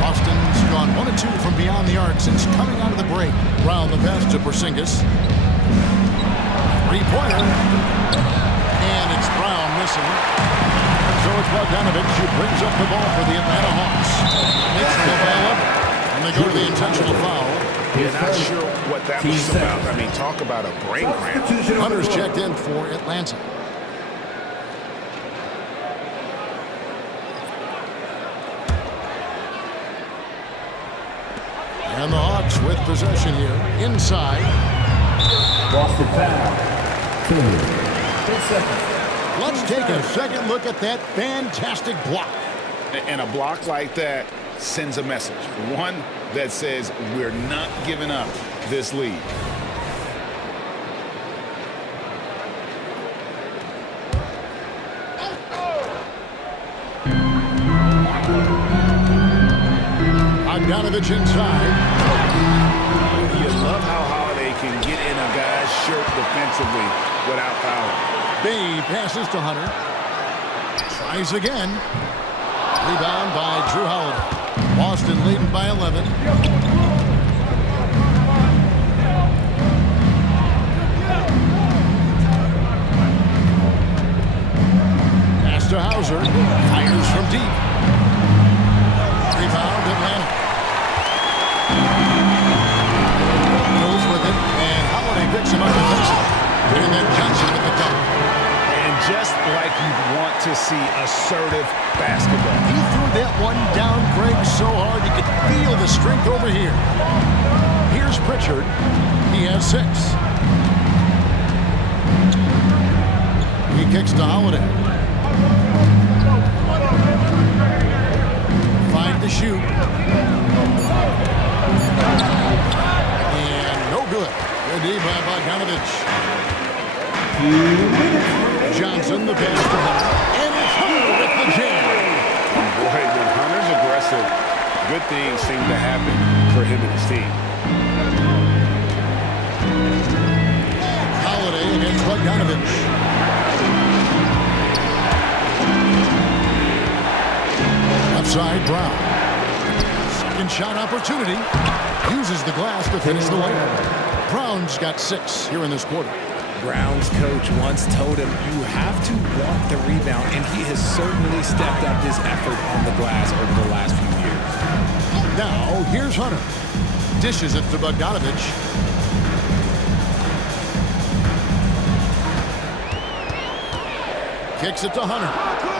Boston's gone 1 of 2 from beyond the arc since coming out of the break. Round the pass to Porzingis. Three-pointer. And it's Brown missing. So it's Bogdanovic who brings up the ball for the Atlanta Hawks. Makes the foul up. And they go to the intentional foul. You're not sure what that was about. I mean, talk about a brain cramp. Hunter's checked in for Atlanta. And the Hawks with possession here. Inside. Boston foul. 2. Let's take a second look at that fantastic block. And a block like that sends a message. One that says we're not giving up this lead. Bogdanovic inside. You love how Holiday can get in a guy's shirt defensively without fouling. Bay passes to Hunter. Tries again. Rebound by Drew Holiday. Boston leading by 11. Pass to Hauser. Fires from deep. Rebound Atlanta. Goes with it, and Holiday picks him up defensively. And then Johnson with the dunk. And just like you want to see assertive basketball. He threw that one down, Greg, so hard you could feel the strength over here. Here's Pritchard. He has 6. He kicks to Holiday. 5 to shoot. And no good. Good D by Bogdanovic. Johnson, the pass to Hunter. And it's Hunter with the jam. Boy, when Hunter's aggressive, good things seem to happen for him and his team. Holiday against Bogdanovic. Left side, Brown. Second shot opportunity. Uses the glass to finish the layup. Brown's got 6 here in this quarter. Brown's coach once told him, you have to want the rebound, and he has certainly stepped up his effort on the glass over the last few years. Now, here's Hunter. Dishes it to Bogdanovic. Kicks it to Hunter.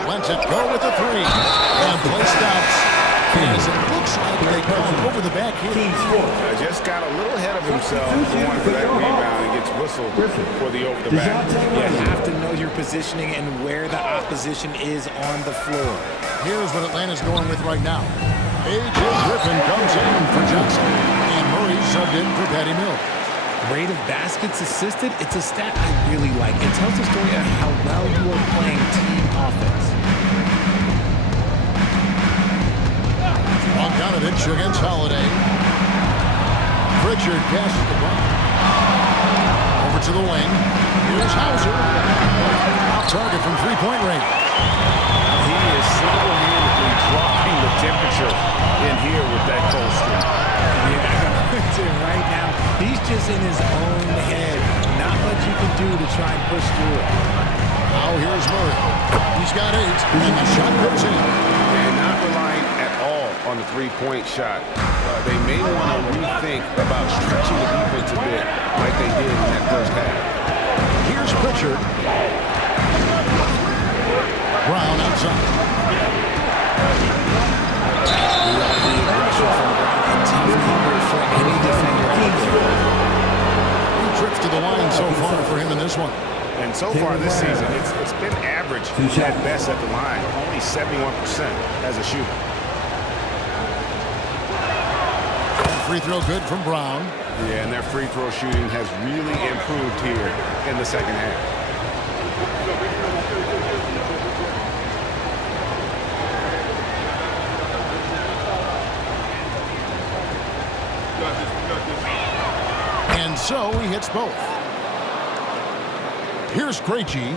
Lets it go with the 3. And play stops. As it looks like they come over the back here. Just got a little ahead of himself going for that rebound and gets whistled for the over the back. You have to know your positioning and where the opposition is on the floor. Here's what Atlanta's going with right now. A.J. Griffin comes in for Johnson. And Murray subbed in for Patty Mills. Rate of baskets assisted, it's a stat I really like. It tells the story of how well you are playing team offense. Bogdanovic against Holiday. Pritchard passes the ball. Over to the wing. Here's Hauser. Off target from three-point range. He is single-handedly dropping the temperature in here with that cold streak. Yeah, right now, he's in his own head. Not much you can do to try and push through it. Now here's Murray. He's got 8, and the shot goes in. And not relying at all on the three-point shot. They may want to rethink about stretching the defense a bit like they did in that first half. Here's Pritchard. Brown outside. The aggression from Brown, a tough cover for any defender out there. 2 trips to the line so far for him in this one. And so far this season, it's been average at best at the line, only 71% as a shooter. Free throw good from Brown. Yeah, and their free throw shooting has really improved here in the second half. And so he hits both. Here's Krejci.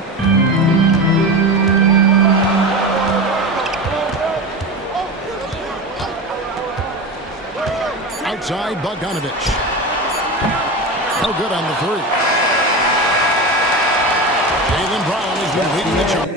Outside, Bogdanovich. No good on the 3. Jaylen Brown has been leading the charge.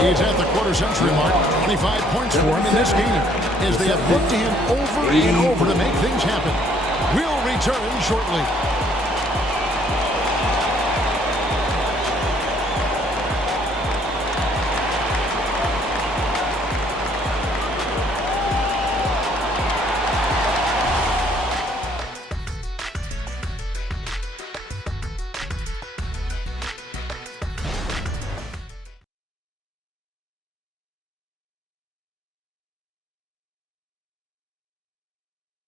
He's at the quarter-century mark. 25 points for him in this game as they have looked to him over and over to make things happen. We'll return shortly.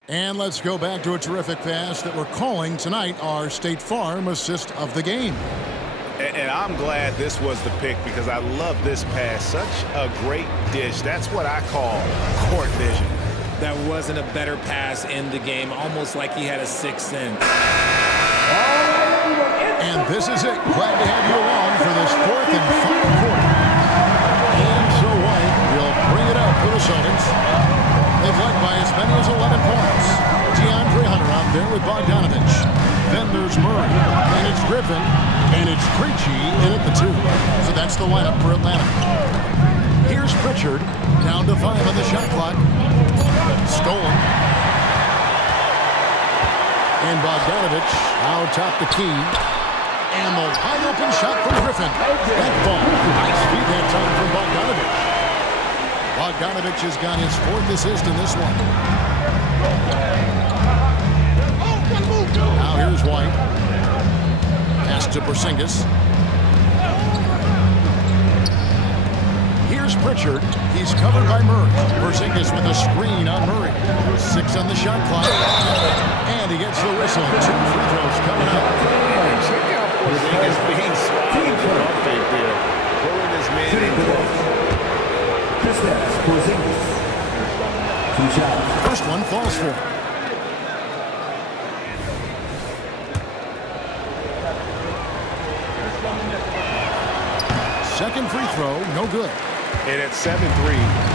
And let's go back to a terrific pass that we're calling tonight our State Farm assist of the game. And I'm glad this was the pick because I love this pass. Such a great dish. That's what I call court vision. That wasn't a better pass in the game, almost like he had a sixth sense. And this is it. Glad to have you along for this 4th and final quarter. And so White will bring it up for the Celtics. They've led by as many as 11 points. DeAndre Hunter out there with Bogdanovich. Then there's Murray, and it's Griffin, and it's Krejci in at the 2. So that's the lineup for Atlanta. Here's Pritchard, down to 5 on the shot clock. Stolen. And Bogdanovich out top the key. And the wide open shot from Griffin. That ball. Nice feed that time from Bogdanovich. Bogdanovich has got his 4th assist in this one. Now here's White. Pass to Porzingis. Here's Pritchard. He's covered by Murray. Porzingis with a screen on Murray. 6 on the shot clock. And he gets the whistle. 2 free throws coming up. Check out Porzingis being spotted for our fake there. Pulling his man in close. Kristaps Porzingis. To falls for. Second free throw, no good. And at 7-3,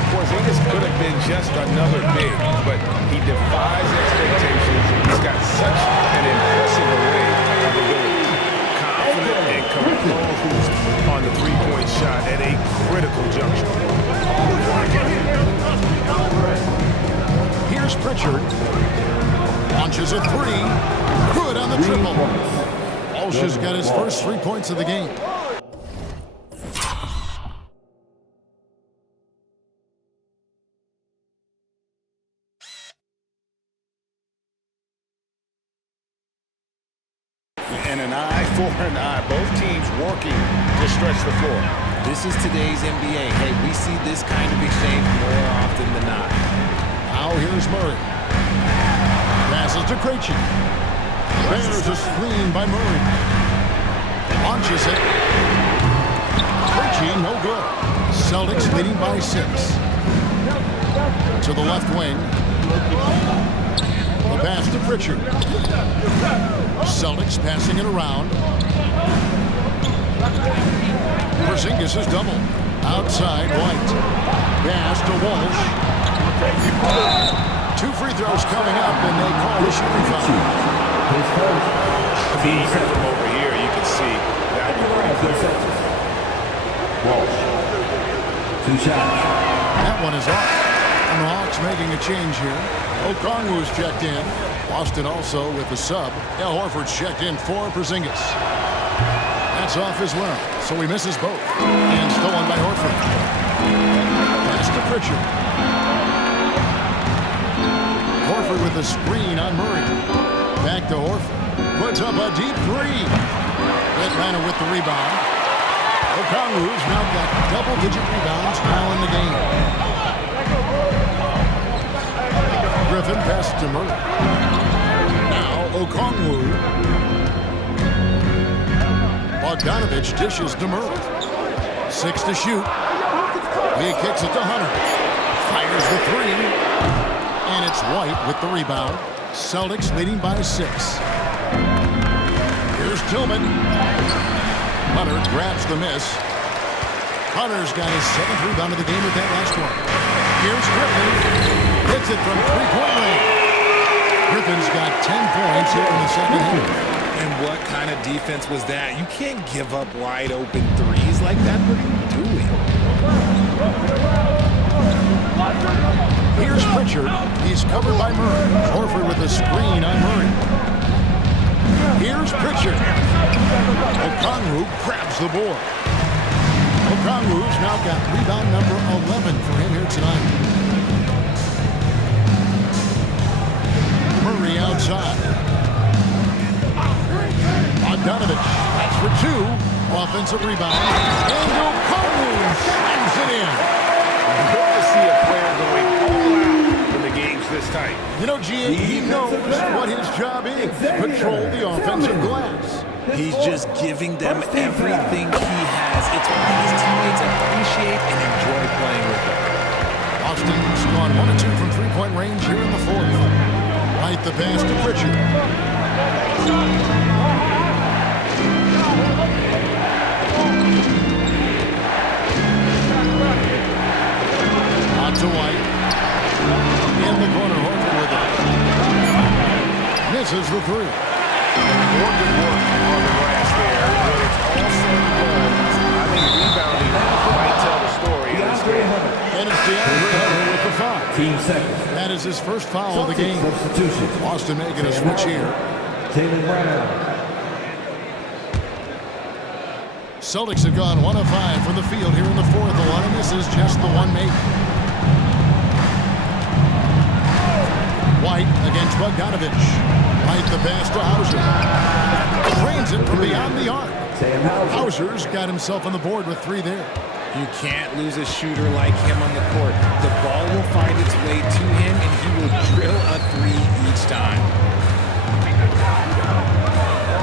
Porzingis could have been just another big, but he defies expectations. He's got such an impressive array of abilities. Confident and composed on the three-point shot at a critical juncture. Here's Pritchard. Launches a three. Good on the triple. Walsh has got his first 3 points of the game. And an eye for an eye. Both teams working to stretch the floor. This is today's NBA. Hey, we see this kind of exchange more often than not. Now here's Murray. Passes to Krejci. There's a screen by Murray. Launches it. Krejci, no good. Celtics leading by 6. To the left wing. The pass to Pritchard. Celtics passing it around. Porzingis is double. Outside, White. Pass to Walsh. 2 free throws coming up, and they call the shooting foul. Even from over here, you can see that Walsh. 2 shots. That one is off. And the Hawks making a change here. Okongwu's checked in. Boston also with the sub. Al Horford's checked in for Porzingis. That's off as well, so he misses both. And stolen by Horford. Pass to Pritchard. Horford with a screen on Murray. Back to Horford. Puts up a deep 3. Atlanta with the rebound. Okongwu's now got double-digit rebounds now in the game. Griffin passes to Murray. Now Okongwu. Bogdanovich dishes to Murray. 6 to shoot. He kicks it to Hunter. Fires the 3. And it's White with the rebound. Celtics leading by 6. Here's Tillman. Hunter grabs the miss. Hunter's got his 7th rebound of the game with that last one. Here's Griffin. Hits it from 3-point range. Griffin's got 10 points here in the second half. And what kind of defense was that? You can't give up wide open threes like that. What are you doing? Here's Pritchard. He's covered by Murray. Horford with a screen on Murray. Here's Pritchard. Okongwu grabs the board. Okongwu's now got rebound number 11 for him here tonight. Murray outside. Bogdanovich. That's for 2. Offensive rebound. And Okongwu slams it in. Good to see a player going all out in the games this tight. You know, G.A., he knows what his job is. Control the offensive glass. He's just giving them everything he has. It's what his teammates appreciate and enjoy playing with him. Boston's gone 1 of 2 from 3-point range here in the 4th. Right the pass to Pritchard. On to White. In the corner, Horford with it. Misses the 3. More good work on the glass there. When it's all said and done, I think rebounding might tell the story in this game. And it's DeAndre Hunter with the foul. Team seconds. That is his first foul of the game. Substitution. Boston making a switch here. Taylor Brown. Celtics have gone 1 of 5 from the field here in the 4th. A lot of misses, just the one made. White against Bogdanovich. White the pass to Hauser. Drains it from beyond the arc. Hauser's got himself on the board with 3 there. You can't lose a shooter like him on the court. The ball will find its way to him, and he will drill a 3 each time.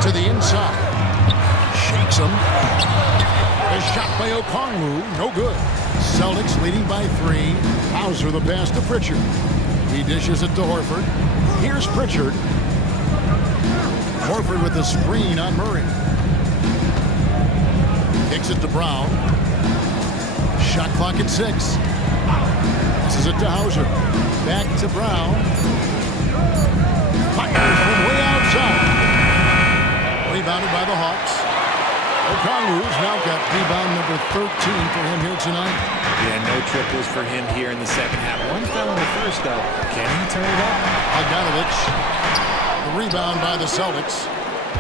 To the inside. Shakes him. A shot by Okongwu. No good. Celtics leading by 3. Hauser the pass to Pritchard. He dishes it to Horford. Here's Pritchard. Horford with the screen on Murray. Kicks it to Brown. Shot clock at 6. This is it to Hauser. Back to Brown. Fires from way outside. Rebounded by the Hawks. Okongwu's now got rebound number 13 for him here tonight. Yeah, no triples for him here in the second half. One fell in the first, though. Can he turn it up? Bogdanovic. The rebound by the Celtics.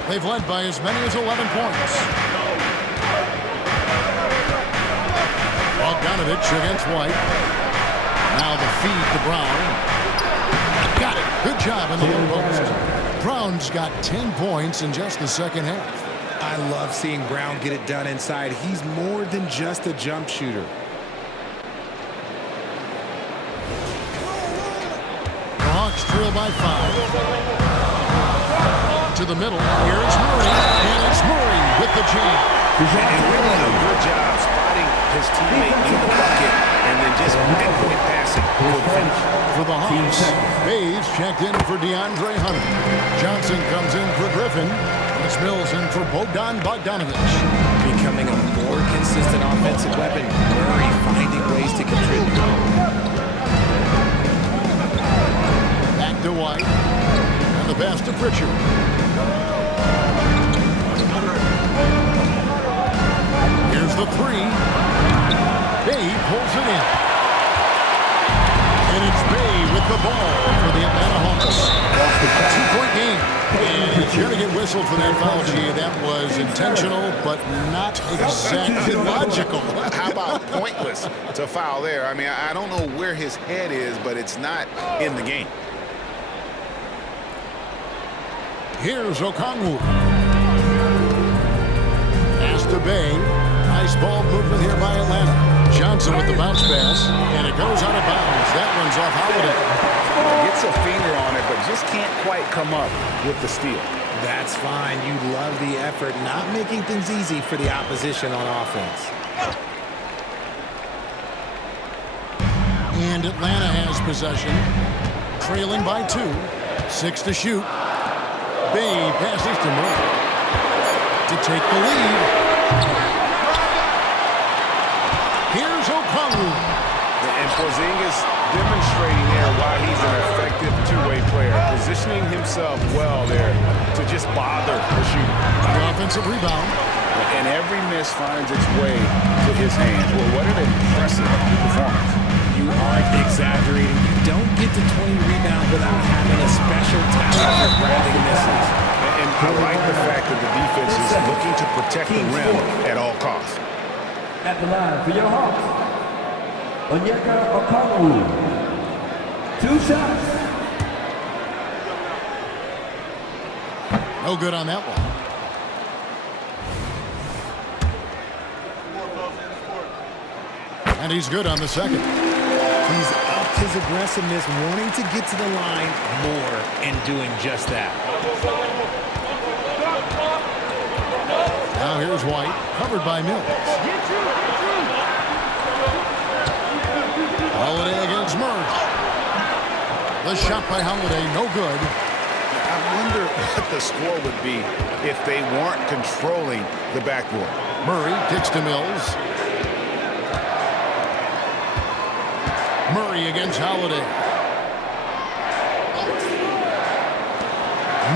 They've led by as many as 11 points. Bogdanovic against White. Now the feed to Brown. Got it. Good job in the low post. Brown's got 10 points in just the second half. I love seeing Brown get it done inside. He's more than just a jump shooter. The Hawks trail by 5. To the middle. Here's Murray. And it's Murray with the jam. And really a good job spotting his teammate in the bucket and then just pinpoint passing for the finish. For the Hawks, Bays checked in for DeAndre Hunter. Johnson comes in for Griffin. It's Mills in for Bogdan Bogdanovic. Becoming a more consistent offensive weapon. Murray finding ways to contribute. Back to White. And the pass to Pritchard. Here's the 3. Bay pulls it in. And it's Bay with the ball for the Atlanta Hawks. A 2-point game. And you're going to get whistled for that foul, G. That was intentional, but not exactly logical. How about pointless to foul there? I mean, I don't know where his head is, but it's not in the game. Here's Okongwu. Pass to Bay. Nice ball movement here by Atlanta. Johnson with the bounce pass, and it goes out of bounds. That one's off Holiday. Gets a finger on it, but just can't quite come up with the steal. That's fine. You love the effort, not making things easy for the opposition on offense. And Atlanta has possession. Trailing by 2. 6 to shoot. Bay passes to Murray to take the lead. Here's Okongwu. And Porzingis demonstrating there why he's an effective two-way player, positioning himself well there to just bother the shooter. The offensive rebound. And every miss finds its way to his hands. Well, what an impressive performance. You aren't exaggerating. You don't get to 20 rebounds without having a special talent for grabbing misses. And I like the fact that the defense is looking to protect the rim at all costs. At the line for your Hawks, Onyeka Okongwu. 2 shots. No good on that one. And he's good on the second. He's upped his aggressiveness, wanting to get to the line more and doing just that. Now here's White, covered by Mills. Holiday against Murray. The shot by Holiday, no good. I wonder what the score would be if they weren't controlling the backboard. Murray kicks to Mills. Murray against Holiday.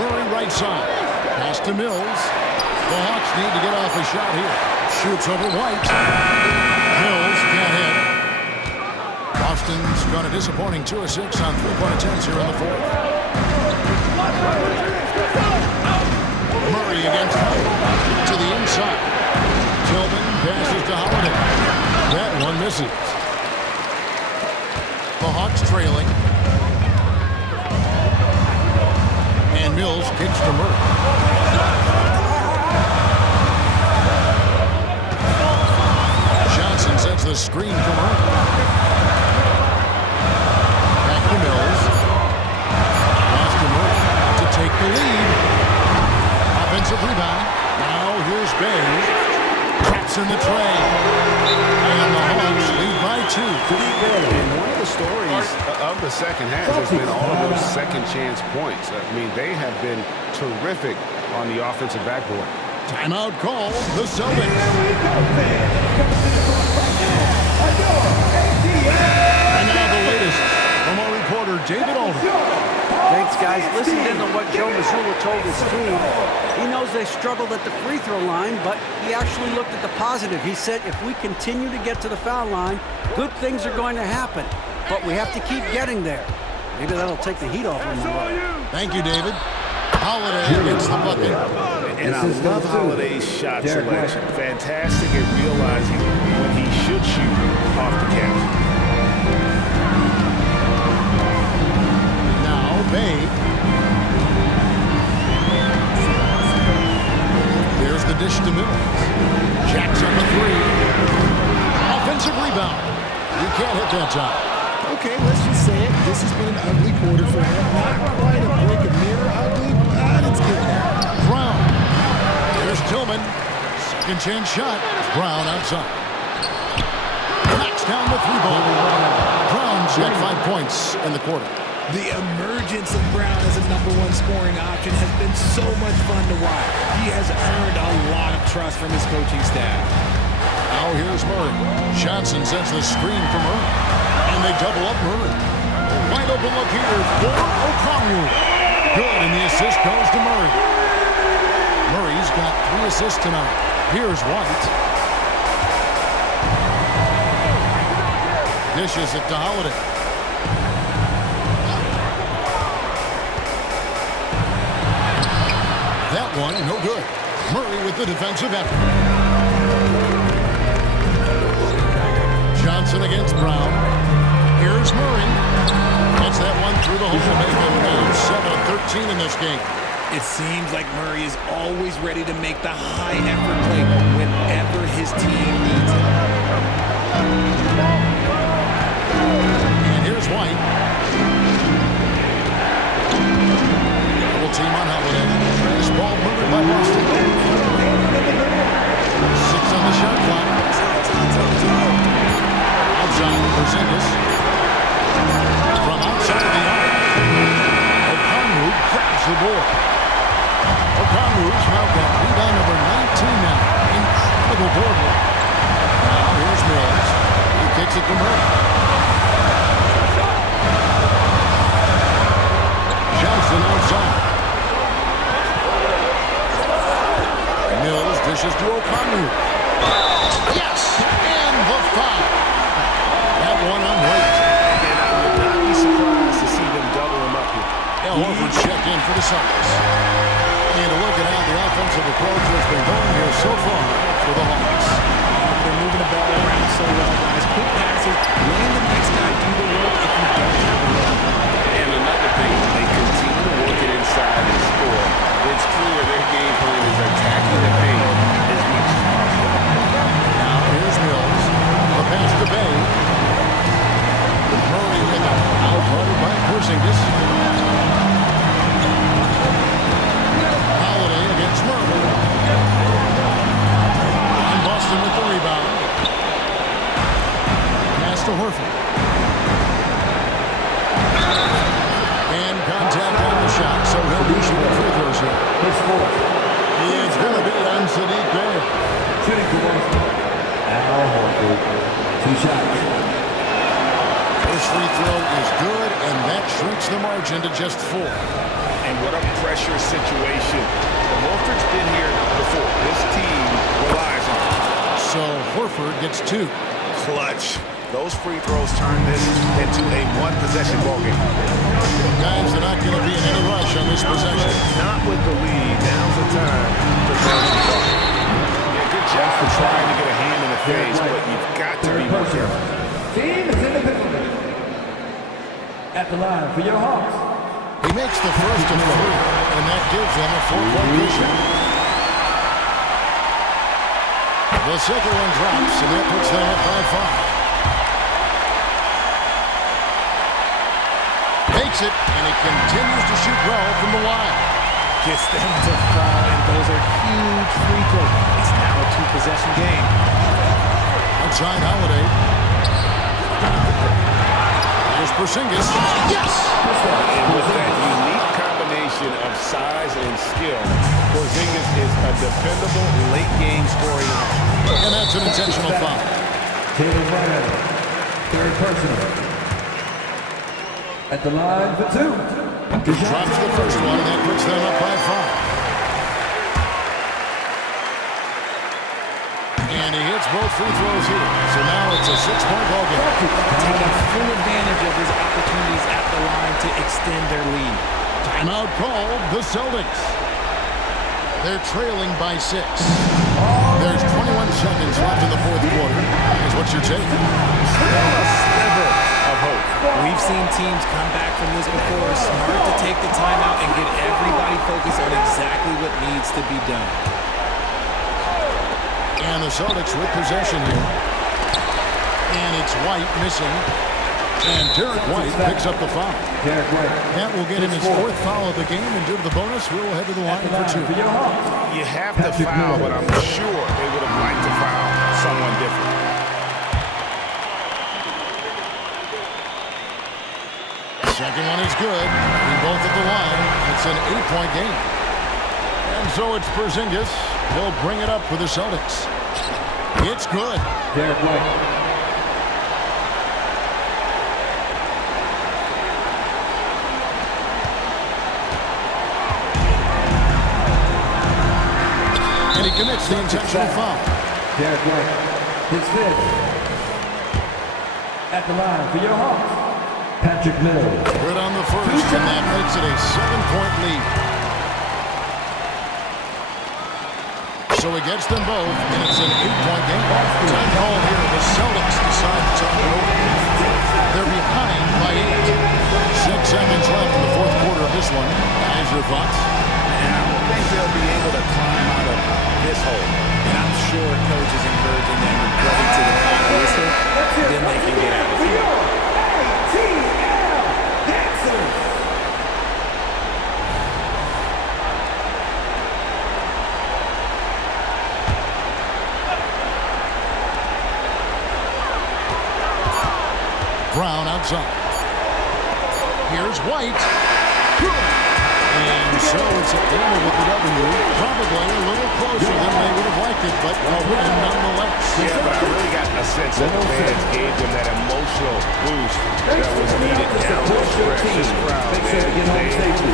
Murray right side. Pass to Mills. The Hawks need to get off a shot here. Shoots over White. Mills can't hit. Boston's got a disappointing 2 of 6 on 3-point attempts here in the 4th. Murray against Howard to the inside. Tillman passes to Holiday. That one misses. The Hawks trailing. And Mills kicks to Murray. Johnson sets the screen for Murray. Back to Mills. Pass to Murray to take the lead. Offensive rebound. Now here's Bay. Traps in the tray. And the Hawks lead by 2. And one of the stories of the second half has been all of those second chance points. I mean, they have been terrific on the offensive backboard. Timeout call, the Celtics. And now the latest from our reporter, David Aldridge. Thanks, guys. Listen in to what Joe Mazzulla told his team. He knows they struggled at the free throw line, but he actually looked at the positive. He said, if we continue to get to the foul line, good things are going to happen. But we have to keep getting there. Maybe that'll take the heat off him a little. Thank you, David. Holiday gets the bucket. And I love Holiday's shot selection. Fantastic at realizing when he should shoot off the catch. Now, Bay. There's the dish to Mills. Jacks on the three. Offensive rebound. You can't hit that time. Okay, let's just say it. This has been an ugly quarter for him. Not quite a break of mirror ugly, but it's good now. Brown. There's Tillman. Second chance shot. Brown outside. Knocks down the three ball. Brown's got 5 points in the quarter. The emergence of Brown as a #1 scoring option has been so much fun to watch. He has earned a lot of trust from his coaching staff. Now here's Murray. Johnson sends the screen for Murray. And they double up Murray. Wide open look here for Okongwu. Good, and the assist goes to Murray. Murray's got 3 assists tonight. Here's White. Dishes it to Holiday. That one, no good. Murray with the defensive effort. Johnson against Brown. Here's Murray. Gets that one through the hole to make them down 7-13 in this game. It seems like Murray is always ready to make the high-effort play whenever his team needs it. And here's White. Double team on Holiday. This ball moving by Boston. 6 on the shot clock. Outside, Porzingis. From outside the arc. Okongwu grabs the board. Okongwu's now got rebound number 19 now. Incredible board work. Now here's Mills. He kicks it to Murray. Johnson outside. Mills dishes to Okongwu. Yes! And the foul. That one on White. And I would not be surprised to see them double him up here. Al Horford check in for the Celtics. And a look at how the offensive approach has been going here so far for the Hawks. They're moving the ball around so well, guys. Quick passes, letting the next guy do the work if you don't have the ball. And another thing, they continue to work it inside and score. It's clear their game plan is attacking the paint as much as possible. Now here's Mills. The pass to Bay. Murray with it. Out-guarded by Porzingis. Holiday against Murray. And Boston with the rebound. Pass to Horford. And contact on the shot, so he'll be shooting free throws here. It's going to be on Saddiq Bey. Shooting for Boston. Al Horford. 2 shots. First free throw is good, and that shrinks the margin to just 4. And what a pressure situation. Horford's been here before. This team relies on him. So Horford gets 2. Clutch. Those free throws turn this into a one-possession ballgame. Guys, they're not going to be in any rush on this possession. Not with the lead. Now's the time to burn some ball. Yeah, good job for trying to get a hand in the face, but you've got to be more careful. Team is in the penalty. At the line for your Hawks. He makes the first of 3, and that gives them a 4-point lead. The second one drops, and that puts them up by 5. Makes it, and he continues to shoot well from the line. Gets them to fall, and those are huge free throws. It's now a 2-possession game. Outside Holiday. Here's Porzingis. Yes! And with that unique combination of size and skill, Porzingis is a dependable late-game scoring option. And that's an intentional foul. Tatum right at it. Third personal. At the line for two. Drops the first one, and that puts them up by 5. And he hits both free throws here. So now it's a 6-point ball game. Taking full advantage of his opportunities at the line to extend their lead. Timeout called the Celtics. They're trailing by 6. There's 21 seconds left in the fourth quarter. What's your take? We've seen teams come back from this before. Smart to take the timeout and get everybody focused on exactly what needs to be done. And the Celtics with possession here. And it's White missing. And Derek White picks up the foul. That will get him his 4th foul of the game, and due to the bonus, we'll head to the line for 2. You have to foul, but I'm sure they would have liked to foul someone different. Second one is good. We both at the line. It's an 8-point game. And so it's Porzingis. He'll bring it up for the Celtics. It's good. Derek White. And he commits the intentional foul. Derek White. His 5th. At the line for your Hawks. Patrick Mills. Good on the first, and that makes it a 7-point lead. So he gets them both, and it's an 8-point game. Time call here. The Celtics decide to top it over. They're behind by 8. 6 seconds left in the fourth quarter of this one. Guys, your thoughts? And I don't think they'll be able to climb out of this hole. And I'm sure coach is encouraging them to play to the final whistle. Then they can get out of here. Brown outside. Here's White. And so it's a winner with the W. Probably a little closer than they would have liked it, but a win nonetheless. Yeah, but I really got a sense that the fans gave them that emotional boost that was needed down the stretch. This crowd, they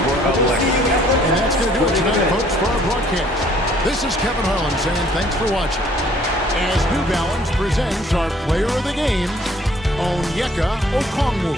were electric. And that's going to do it tonight, folks, for our broadcast. This is Kevin Harlan saying thanks for watching. As New Balance presents our player of the game, Onyeka Okongwu.